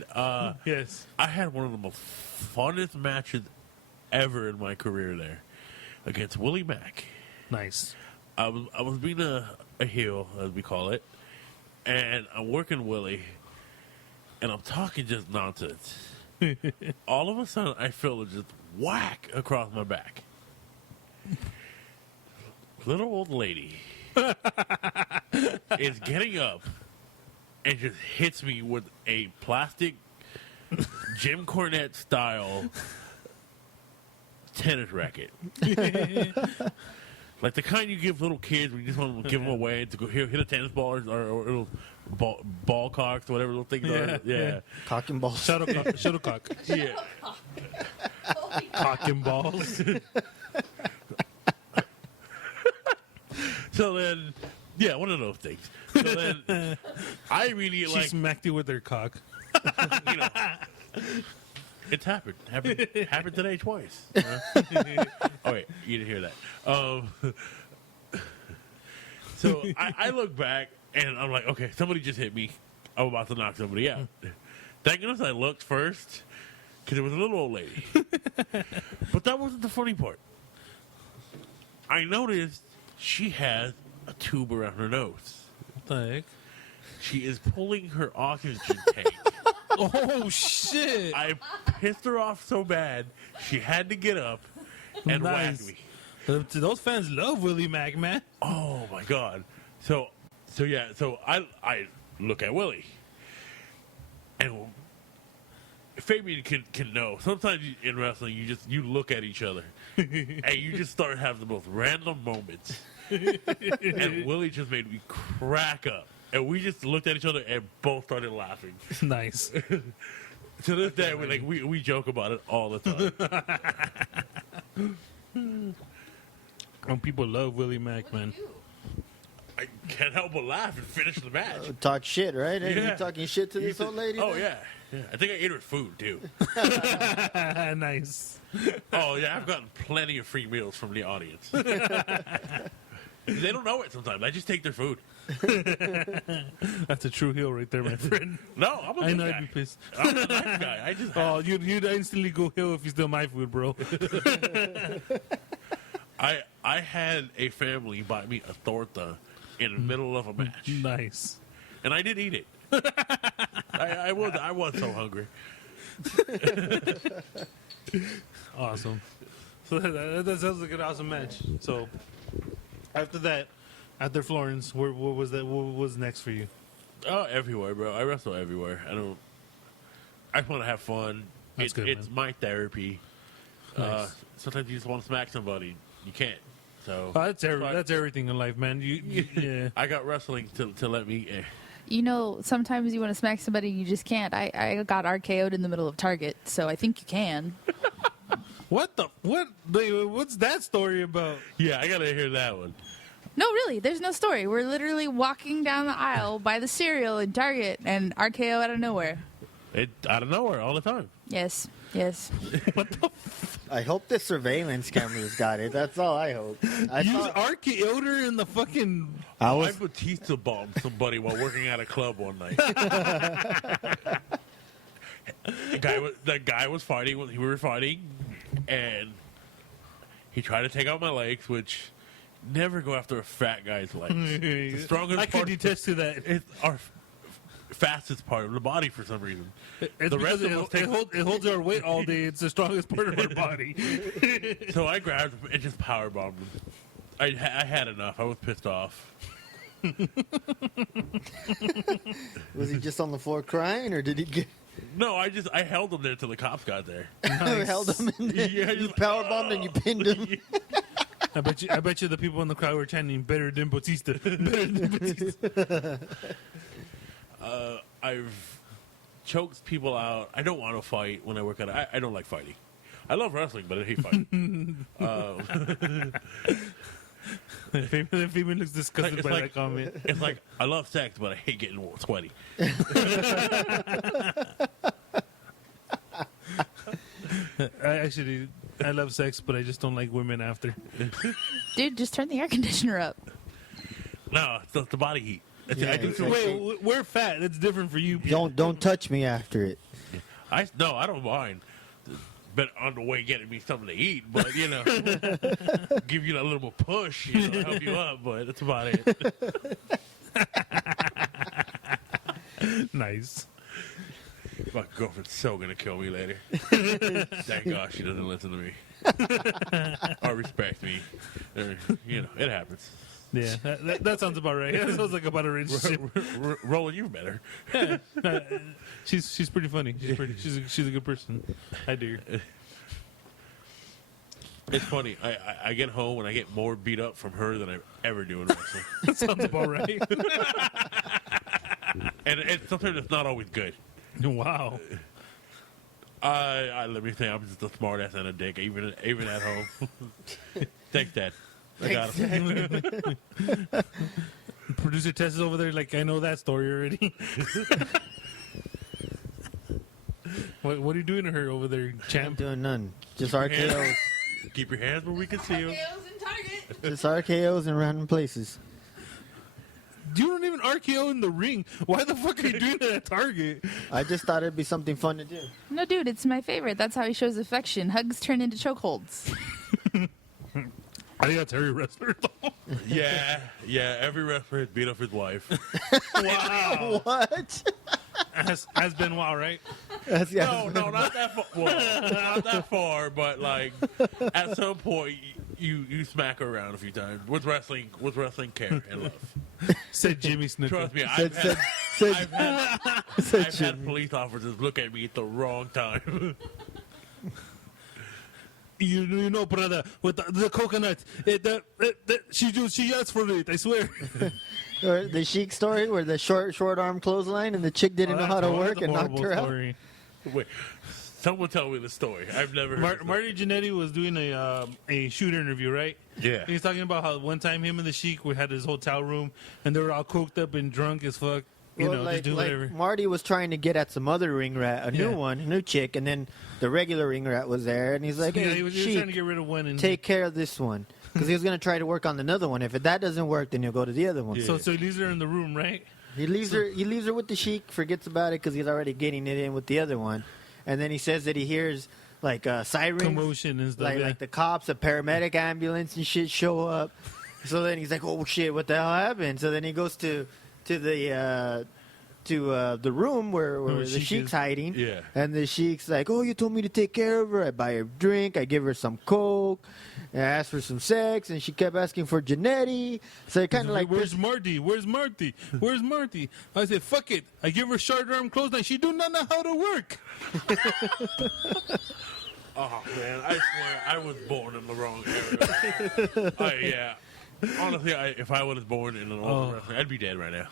yes, I had one of the most funnest matches ever in my career there against Willie Mack. nice. I was being a heel, as we call it, and I'm working Willie, and I'm talking just nonsense. All of a sudden, I feel just whack across my back. Little old lady is getting up and just hits me with a plastic Jim Cornette style tennis racket. Like the kind you give little kids when you just want to give them away to go hit a tennis ball or little ball cocks, whatever little things are. Yeah. Cock and balls. Shuttlecock. Yeah. Cock and balls. So then, yeah, one of those things. So then, I immediately She smacked you with her cock. you know, it's happened. Happened today twice. Oh wait, you didn't hear that. So I look back and I'm like, okay, somebody just hit me. I'm about to knock somebody out. Thank goodness I looked first because it was a little old lady. But that wasn't the funny part. I noticed she had a tube around her nose. What the heck? She is pulling her oxygen tank. Oh, shit. I pissed her off so bad, she had to get up and whack Nice. me. Those fans love Willie Mack, man. Oh my god! So I look at Willie, and Fabian can know. Sometimes in wrestling, you look at each other, and you just start having the most random moments. And Willie just made me crack up, and we just looked at each other and both started laughing. Nice. To this day, we joke about it all the time. People love Willie Mack, man. I can't help but laugh and finish the match. Talk shit, right? Hey, Yeah. you talking shit to this old lady? Oh now? yeah. I think I ate her food too. Nice. Oh yeah, I've gotten plenty of free meals from the audience. They don't know it sometimes. I just take their food. That's a true heel right there, my friend. No, I'm a I good know guy. I'd be pissed. I'm a nice guy. I just Oh, you'd instantly go heel if you steal my food, bro. I had a family buy me a torta in the middle of a match, Nice. and I did eat it. I was so hungry. Awesome. So that sounds like an awesome match. So after that, after Florence, what was that? What was next for you? Oh, everywhere, bro. I wrestle everywhere. I just want to have fun. That's good, It's man. my therapy. Nice. Sometimes you just want to smack somebody. You can't. So That's everything in life, man. Yeah. I got wrestling to let me. You know, sometimes you want to smack somebody, you just can't. I got RKO'd in the middle of Target, so I think you can. What's that story about? Yeah, I gotta hear that one. No, really, there's no story. We're literally walking down the aisle by the cereal in Target, and RKO out of nowhere. It out of nowhere all the time. Yes. I hope the surveillance cameras got it. That's all I hope. I You thought- RKO'd her in the fucking. I Batista bombed somebody while working at a club one night. The guy was fighting when we were fighting, and he tried to take out my legs, which never go after a fat guy's legs. The strongest I can part attest to that. is our fastest part of the body for some reason. It's The rest because of us take- it holds our weight all day. It's the strongest part of our body. So I grabbed him and just power bombed him. I had enough. I was pissed off. Was he just on the floor crying, or did he get No, I held him there till the cops got there. held him in there? Yeah, You just- power bombed and you pinned him. I bet you the people in the crowd were chanting "Better than Batista." Better than Batista. I've choked people out. I don't want to fight when I work out. I don't like fighting. I love wrestling, but I hate fighting. Fabian looks disgusted It's by like- that comment. It's like I love sex, but I hate getting sweaty. I love sex, but I just don't like women after. Dude, just turn the air conditioner up. No, it's the body heat. Yeah, I do it's feel like- Wait, we're fat. That's different for you. Don't touch me after it. I don't mind. But on the way getting me something to eat, but give you a little more push, help you up, but that's about it. Nice. My girlfriend's so gonna kill me later. Thank God she doesn't listen to me or respect me. It happens. Yeah, that sounds about right. That sounds like about a relationship. Roland, you better. She's pretty funny. She's a good person. I do. It's funny. I get home and I get more beat up from her than I ever do in wrestling. That sounds about right. and sometimes it's not always good. Wow. Let me say, I'm just a smart ass and a dick, even at home. Thanks, Dad. I got him. Producer Tess is over there like, I know that story already. What are you doing to her over there, I'm champ? doing none. Just RKOs. Keep your hands where we can see them. Just RKOs in random places. You don't even RKO in the ring. Why the fuck are you doing that at Target? I just thought it'd be something fun to do. No, dude, it's my favorite. That's how he shows affection. Hugs turn into chokeholds. I think that's every wrestler. Yeah. Every wrestler has beat up his wife. Wow. What? Has Benoit, right? No, not that far. Well, not that far, but like at some point you smack her around a few times with wrestling care and love. Said Jimmy Snuka. Trust me, Said- I've had police officers look at me at the wrong time. You know, brother, with the coconuts. She asked for it, I swear. Or the Sheik story where the short arm clothesline and the chick didn't know how to work and knocked her out. Wait, someone tell me the story. I've never heard this. Marty Jannetty was doing a shoot interview, right? Yeah. He was talking about how one time him and the Sheik had his hotel room and they were all coked up and drunk as fuck. You know, just doing whatever. Marty was trying to get at some other ring rat, a new chick, and then the regular ring rat was there, and he's like, Yeah, hey, he was Sheik, trying to get rid of one. And take care of this one. Because he was going to try to work on another one. If that doesn't work, then he'll go to the other one. So he leaves her in the room, right? He leaves her with the Sheik, forgets about it because he's already getting it in with the other one. And then he says that he hears like sirens, Commotion and stuff. like the cops, a paramedic ambulance and shit show up. So then he's like, "Oh shit, what the hell happened?" So then he goes to the room where the Sheik Sheik's is. hiding. Yeah. And the Sheik's like, "Oh, you told me to take care of her. I buy her a drink. I give her some coke. And I asked for some sex, and she kept asking for Jannetty." So it kind of like, Where's Marty? Where's Marty? Where's Marty? I said, fuck it. I give her short arm clothesline. She do not know how to work. Oh man, I swear I was born in the wrong era. Yeah. Honestly, if I was born in an old wrestling, I'd be dead right now.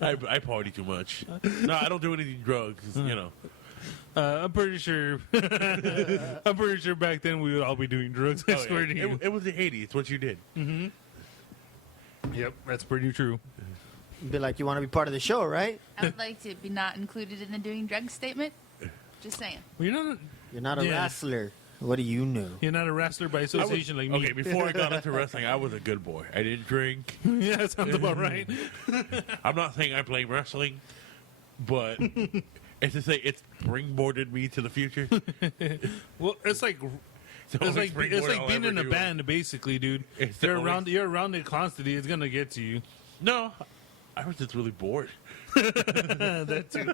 I party too much. No, I don't do any drugs. You know. I'm pretty sure. I'm pretty sure back then we would all be doing drugs. I swear to you. It was the 80s. It's what you did. Yep, that's pretty true. be like, "You want to be part of the show, right? I would like to be not included in the doing drugs statement. Just saying. Well, You're not a Yeah. wrestler. What do you know?" you're not a wrestler by association like me. Okay, before I got into wrestling, I was a good boy. I didn't drink. Yeah, that sounds about right. I'm not saying I play wrestling, but it's to say it's springboarded me to the future. Well, it's like So it's like I'll being ever in a do. band, basically, dude. It's the You're around it constantly. It's gonna get to you. No, I was just really bored. That too.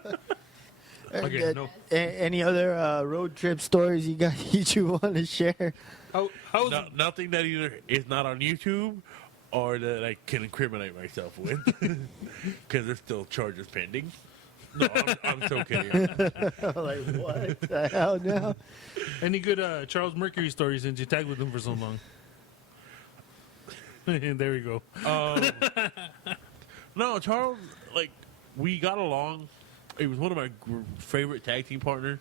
Okay, no. Any other road trip stories you got you want to share? How's Nothing that either is not on YouTube or that I can incriminate myself with, because there's still charges pending. No, I'm so kidding. Like, what the hell now? any good Charles Mercury stories since you tagged with him for so long? There we go. No, Charles, like, we got along. He was one of my favorite tag team partners.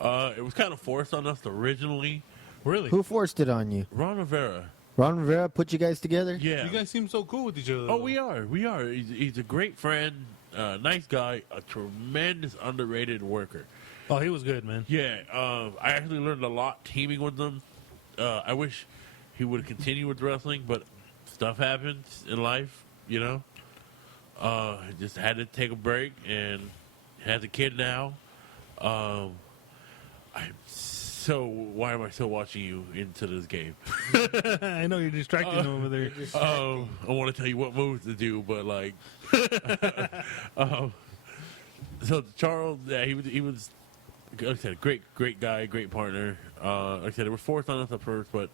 It was kind of forced on us originally. Really? Who forced it on you? Ron Rivera. Ron Rivera put you guys together? Yeah. You guys seem so cool with each other. Oh, we are. He's a great friend, nice guy, a tremendous underrated worker. Oh, he was good, man. Yeah, I actually learned a lot teaming with them. I wish he would have continued with wrestling, but stuff happens in life, you know. Just had to take a break and has a kid now. Why am I still watching you into this game? I know you're distracting him over there. I want to tell you what moves to do, but like, so Charles, yeah, he was, like I said, great guy, great partner. Like I said, it was forced on us at first, but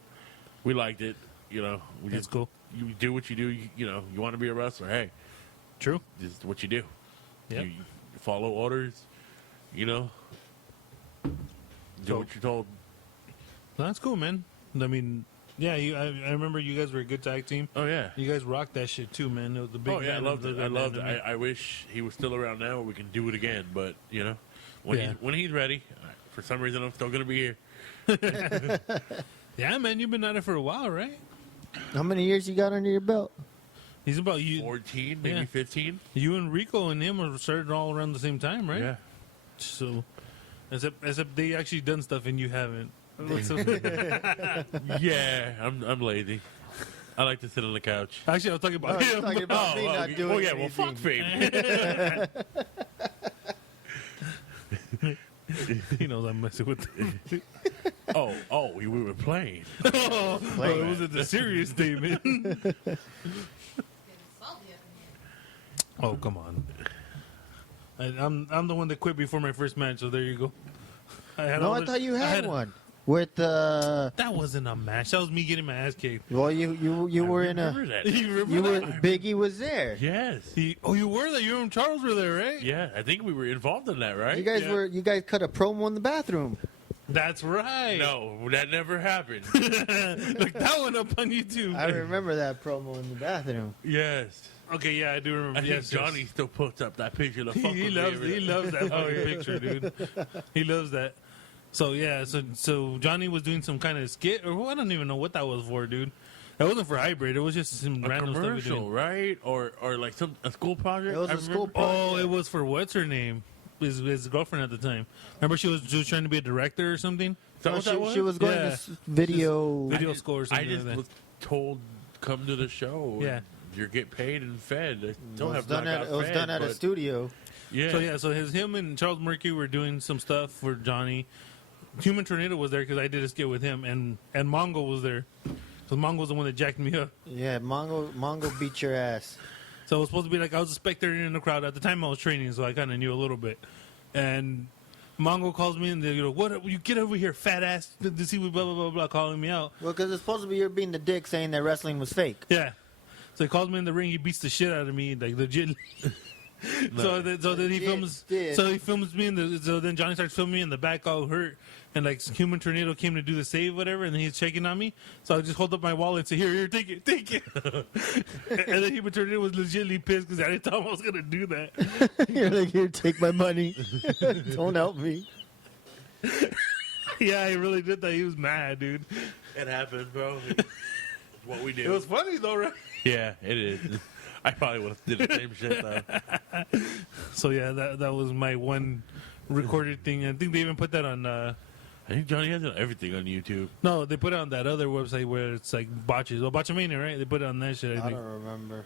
we liked it. You know, That's cool. You do what you do. You know, you want to be a wrestler. Hey, True. this is what you do. Yep. You follow orders. You know, do what you're told. That's cool, man. I mean, yeah, I remember you guys were a good tag team. Oh yeah. You guys rocked that shit too, man. It was the big. Oh yeah, I band loved of it. the I band loved it. of me. I wish he was still around now. We can do it again, but you know, when he's ready. For some reason, I'm still gonna be here. Yeah, man, you've been at it for a while, right? How many years you got under your belt? He's about you. 14, maybe Yeah. 15. You and Rico and him were started all around the same time, right? Yeah. So, except they actually done stuff and you haven't. Yeah, I'm lazy. I like to sit on the couch. Actually, I was talking about I was him. talking about me not doing oh yeah, well, fuck anything. Fabe. He knows I'm messing with him. We were playing. Oh, it wasn't a serious statement. Oh, come on. I'm the one that quit before my first match, so there you go. I thought you had one with That wasn't a match. That was me getting my ass kicked. Well, you were in a. Remember that? You remember You were that? Biggie was there. Yes. You were there. You and Charles were there, right? Yeah, I think we were involved in that, right? You guys cut a promo in the bathroom. That's right. No, that never happened. Look, that one up on YouTube. I remember that promo in the bathroom. Yes. Okay, yeah, I do remember. I think Johnny still puts up that picture. The fuck He with loves me. he loves that fucking picture, dude. He loves that. So yeah, so Johnny was doing some kind of skit, or I don't even know what that was for, dude. That wasn't for Hybrid. It was just some A random commercial, stuff. he did. right? Or like a school project. It was I a school remember. Oh, it was for what's her name? His girlfriend at the time. Remember, she was trying to be a director or something. Is that what that was? She was going Yeah. to video. Video score or I something. just like was told, come to the show. Yeah. You get paid and fed. I It don't was have done blackout at, it was fed, done at a but- studio. Yeah. So him and Charles Murphy were doing some stuff for Johnny. Human Tornado was there because I did a skit with him, and Mongo was there. So Mongo's the one that jacked me up. Yeah, Mongo beat your ass. So it was supposed to be like I was a spectator in the crowd. At the time I was training, so I kind of knew a little bit. And Mongo calls me and they go, "What? You get over here, fat ass!" To see what blah blah blah blah, calling me out. Well, because it's supposed to be you're being the dick saying that wrestling was fake. Yeah. So he calls me in the ring. He beats the shit out of me, like legit. So then he films. Did. So he films me in the. So then Johnny starts filming me in the back, all hurt, and like Human Tornado came to do the save, whatever, and then he's checking on me. So I just hold up my wallet and say, "Here, take it." And then Human Tornado was legitimately pissed because I didn't tell him I was gonna do that. You're like, here, take my money. Don't help me. Yeah, he really did that. He was mad, dude. It happens, bro. It's what we do. It was funny though, right? Yeah, it is. I probably would have did the same shit though. So yeah, that was my one recorded thing. I think they even put that on. I think Johnny has everything on YouTube. No, they put it on that other website where it's like botches. Well, Botchamania, right? They put it on that shit. I I think. don't remember.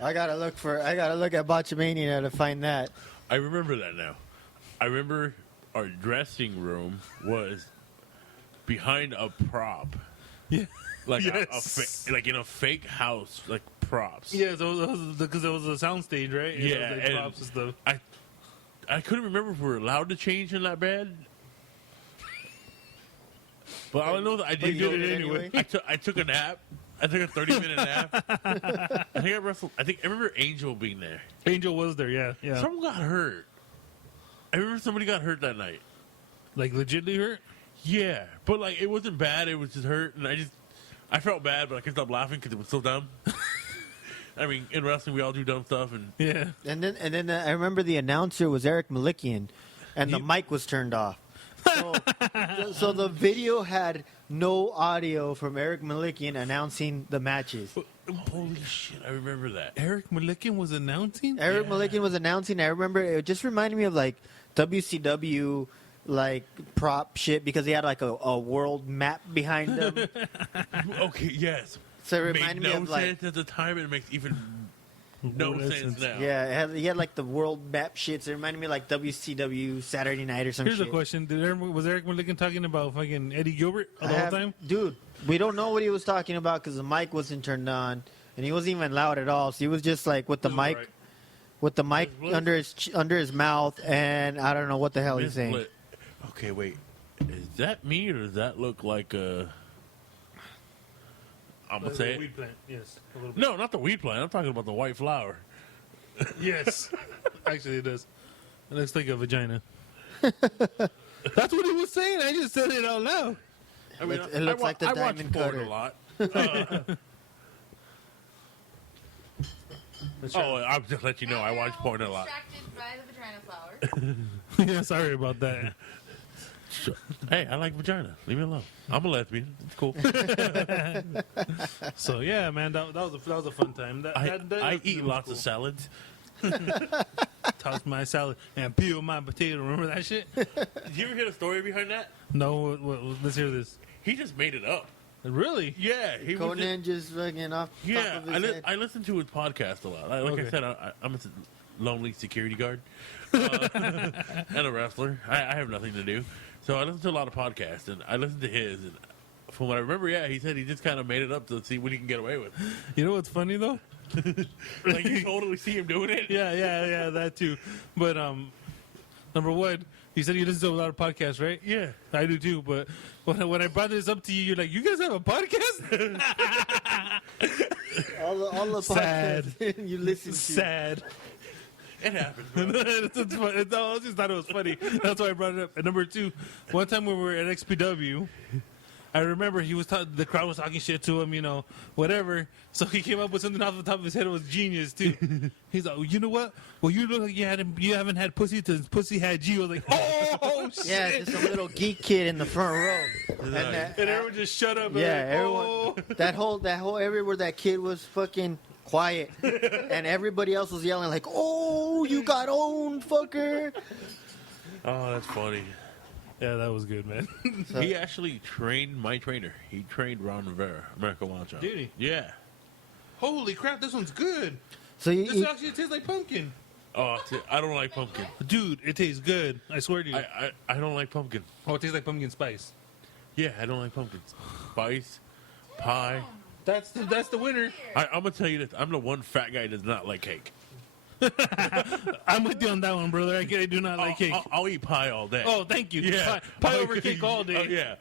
I gotta look at Botchamania to find that. I remember that now. I remember our dressing room was behind a prop, Yeah. like Yes. like in a fake house, like props. Yeah, because it was a soundstage, right? And Yeah, it was, like, and props and stuff. I couldn't remember if we were allowed to change in that bed. But all I know that I did you go did it anyway? I took a nap. I took a 30-minute nap. I think I wrestled. I remember Angel being there. Angel was there, yeah. Someone got hurt. I remember somebody got hurt that night. Like legitly hurt. Yeah, but like it wasn't bad. It was just hurt, and I felt bad, but I couldn't stop laughing because it was so dumb. I mean, in wrestling, we all do dumb stuff, and Yeah. And then I remember the announcer was Eric Malikian, and the mic was turned off. So the video had no audio from Eric Malikian announcing the matches. holy shit, I remember that. Eric Malikian was announcing. Eric Malikian was announcing. I remember it just reminded me of like WCW like prop shit because he had like a world map behind him. Okay, yes. So it Made reminded me no of like sense at the time, and it makes even no No sense sense. now. yeah, he had like the world map shit. So it reminded me of like WCW Saturday Night or some Here's shit. a question: was Eric Malikian talking about fucking Eddie Gilbert the I whole have- time? Dude, we don't know what he was talking about because the mic wasn't turned on and he wasn't even loud at all. So he was just like with the mic, Right. with the mic Miss under his mouth, and I don't know what the hell he's saying. Split. Okay, wait. Is that me, or does that look like a... I'm going to say it. Weed plant. Yes. A little bit. No, not the weed plant. I'm talking about the white flower. Yes. Actually, it does. It looks like a vagina. That's what he was saying. I just said it out loud. I mean, It looks like the I watch diamond porn cutter. a lot. I'll just let you know I watch porn a lot. Distracted by the vagina flower. Yeah, sorry about that. Hey, I like vagina. Leave me alone. I'm a lesbian. It's cool. So yeah, man, that was a fun time. I eat lots of salads. Toss my salad and peel my potato. Remember that shit? Did you ever hear the story behind that? No, let's hear this. He just made it up. Really? Yeah, he was. Conan just fucking off the Yeah, top of his head. I listen to his podcast a lot. Like I Okay. said, I'm a lonely security guard and a wrestler. I have nothing to do, so I listen to a lot of podcasts, and I listen to his. And from what I remember, yeah, he said he just kind of made it up to see what he can get away with. You know what's funny though? Like you totally see him doing it. Yeah, that too. But number one, you said you listen to a lot of podcasts, right? Yeah. I do too. But when I brought this up to you, you're like, "You guys have a podcast?" all the Sad. podcasts you listen to. Sad. It happens. Bro. It's funny. No, I just thought it was funny. That's why I brought it up. And number two, one time when we were at XPW, I remember the crowd was talking shit to him, whatever. So he came up with something off the top of his head. It was genius too. He's like, you know what? Well, you look like you haven't had pussy since pussy had you. I was like, oh shit. Yeah, just a little geek kid in the front row. And And everyone just shut up. yeah, and everyone. oh. That whole everywhere that kid was fucking quiet, and everybody else was yelling like, "Oh, you got owned, fucker!" Oh, that's funny. Yeah, that was good, man. So- He actually trained my trainer. He trained Ron Rivera, American Wancho. Did he? Yeah. Holy crap, this one's good. So This actually tastes like pumpkin. Oh, I don't like pumpkin. Dude, it tastes good. I swear to you. I don't like pumpkin. Oh, it tastes like pumpkin spice. Yeah, I don't like pumpkin. Spice, pie. That's the winner. I'm gonna tell you this. I'm the one fat guy that does not like cake. I'm with you on that one, brother. I do not like cake. I'll eat pie all day. Oh, thank you. yeah, Pie over cake all day. Oh, yeah.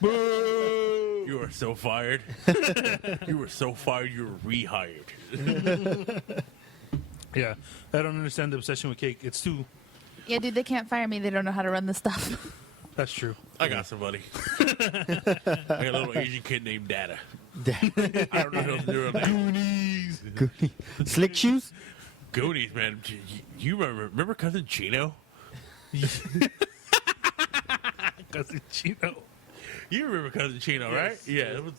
Boo! You are so fired. You were so fired. You were rehired. Yeah, I don't understand the obsession with cake. It's too. Yeah, dude, they can't fire me. They don't know how to run the stuff. That's true. I got somebody. I got a little Asian kid named Dada. I don't know his real name. Goonies. Slick shoes. Goonies, man. You remember cousin Chino? Cousin Chino. You remember cousin Chino, right? Yes. Yeah. It was.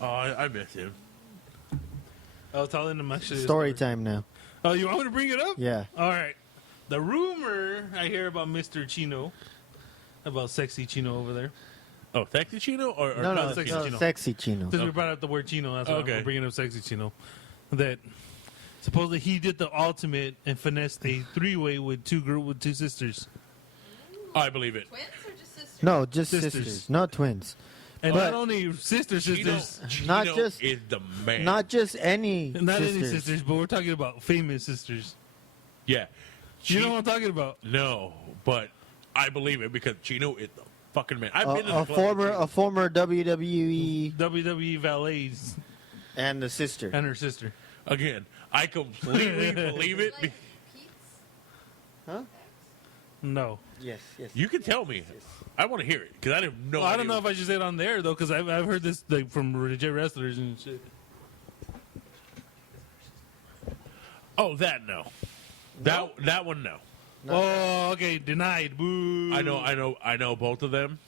Oh, I miss him. I was telling him actually. Story time now. Oh, you want me to bring it up? Yeah. All right. The rumor I hear about Mr. Chino, about sexy Chino over there. Oh, sexy Chino or No, cousin Sexy Chino? Chino. sexy Chino. Since we brought up the word Chino, that's why Okay. I'm bringing up sexy Chino. That supposedly he did the ultimate and finessed a three-way with two sisters. I believe it. Twins or just sisters? No, just Sisters. sisters, not twins. And But- not only sisters, Chino Not just- is the man. Not just any not sisters. any sisters, but we're talking about famous sisters. Yeah. You know what I'm talking about? No, but I believe it because Chino is the fucking man. I've been in the A club with Chino. former WWE WWE valets and the sister. and her sister. Again, I completely believe it. Like Pete's? Huh? No. Yes, yes. You can tell me. I want to hear it because I didn't know. Well, I don't know if I should say it on there though, because I've heard this like from legit wrestlers and shit. Oh, that no. That one no. Oh, okay, denied. Boo. I know both of them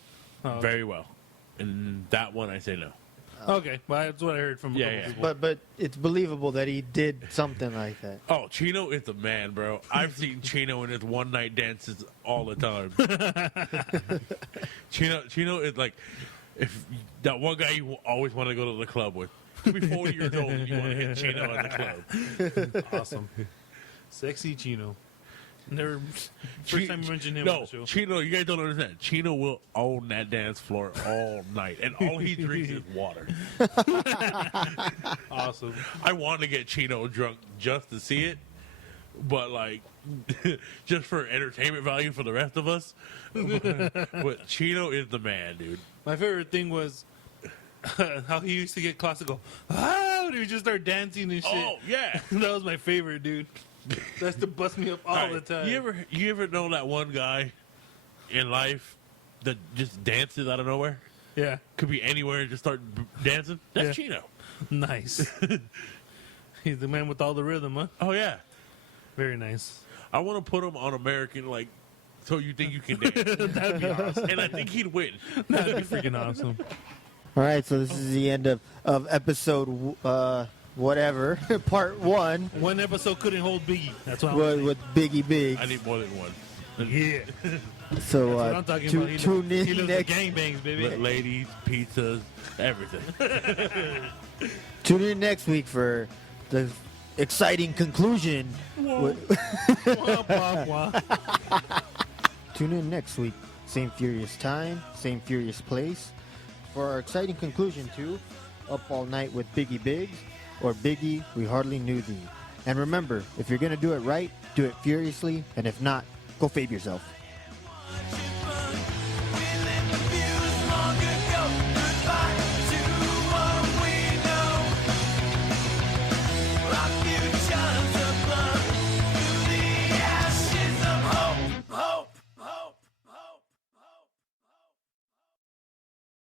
Oh, okay. very well, and that one I say no. Okay, well, that's what I heard from a Yeah, couple yeah. people. But it's believable that he did something like that. Oh, Chino is the man, bro. I've seen Chino in his one night dances all the time. Chino is like if that one guy you always want to go to the club with. You be 40 years old and you want to hit Chino at the club. Awesome. Sexy Chino. Never. First time you mentioned him on No, the show. Chino, you guys don't understand. Chino will own that dance floor all night, and all he drinks is water. Awesome. I want to get Chino drunk just to see it, but like, just for entertainment value for the rest of us. But Chino is the man, dude. My favorite thing was how he used to get classical. Ah, when he would just start dancing and shit. Oh yeah. That was my favorite, dude. That's to bust me up all the Alright, time. You ever know that one guy in life that just dances out of nowhere? Yeah. Could be anywhere, just start dancing. That's Yeah. Chino. Nice. He's the man with all the rhythm, huh? Oh yeah. Very nice. I want to put him on American, like, so you think you can dance, That'd be awesome. and I think he'd win. That'd be freaking awesome. All right, so this is the end of episode whatever, part 1 One episode couldn't hold Biggie. That's what I'm with, saying. with Biggie Biggz. I need more than one. Yeah. So That's what I'm talking about. He tune in lives next. the gangbangs, baby. Ladies, pizzas, everything. Tune in next week for the exciting conclusion. Wah, wah, wah. Tune in next week, same furious time, same furious place, for our exciting conclusion to Up All Night with Biggie Biggz, or Biggie, We Hardly Knew Thee. And remember, if you're gonna do it right, do it furiously, and if not, go fave yourself.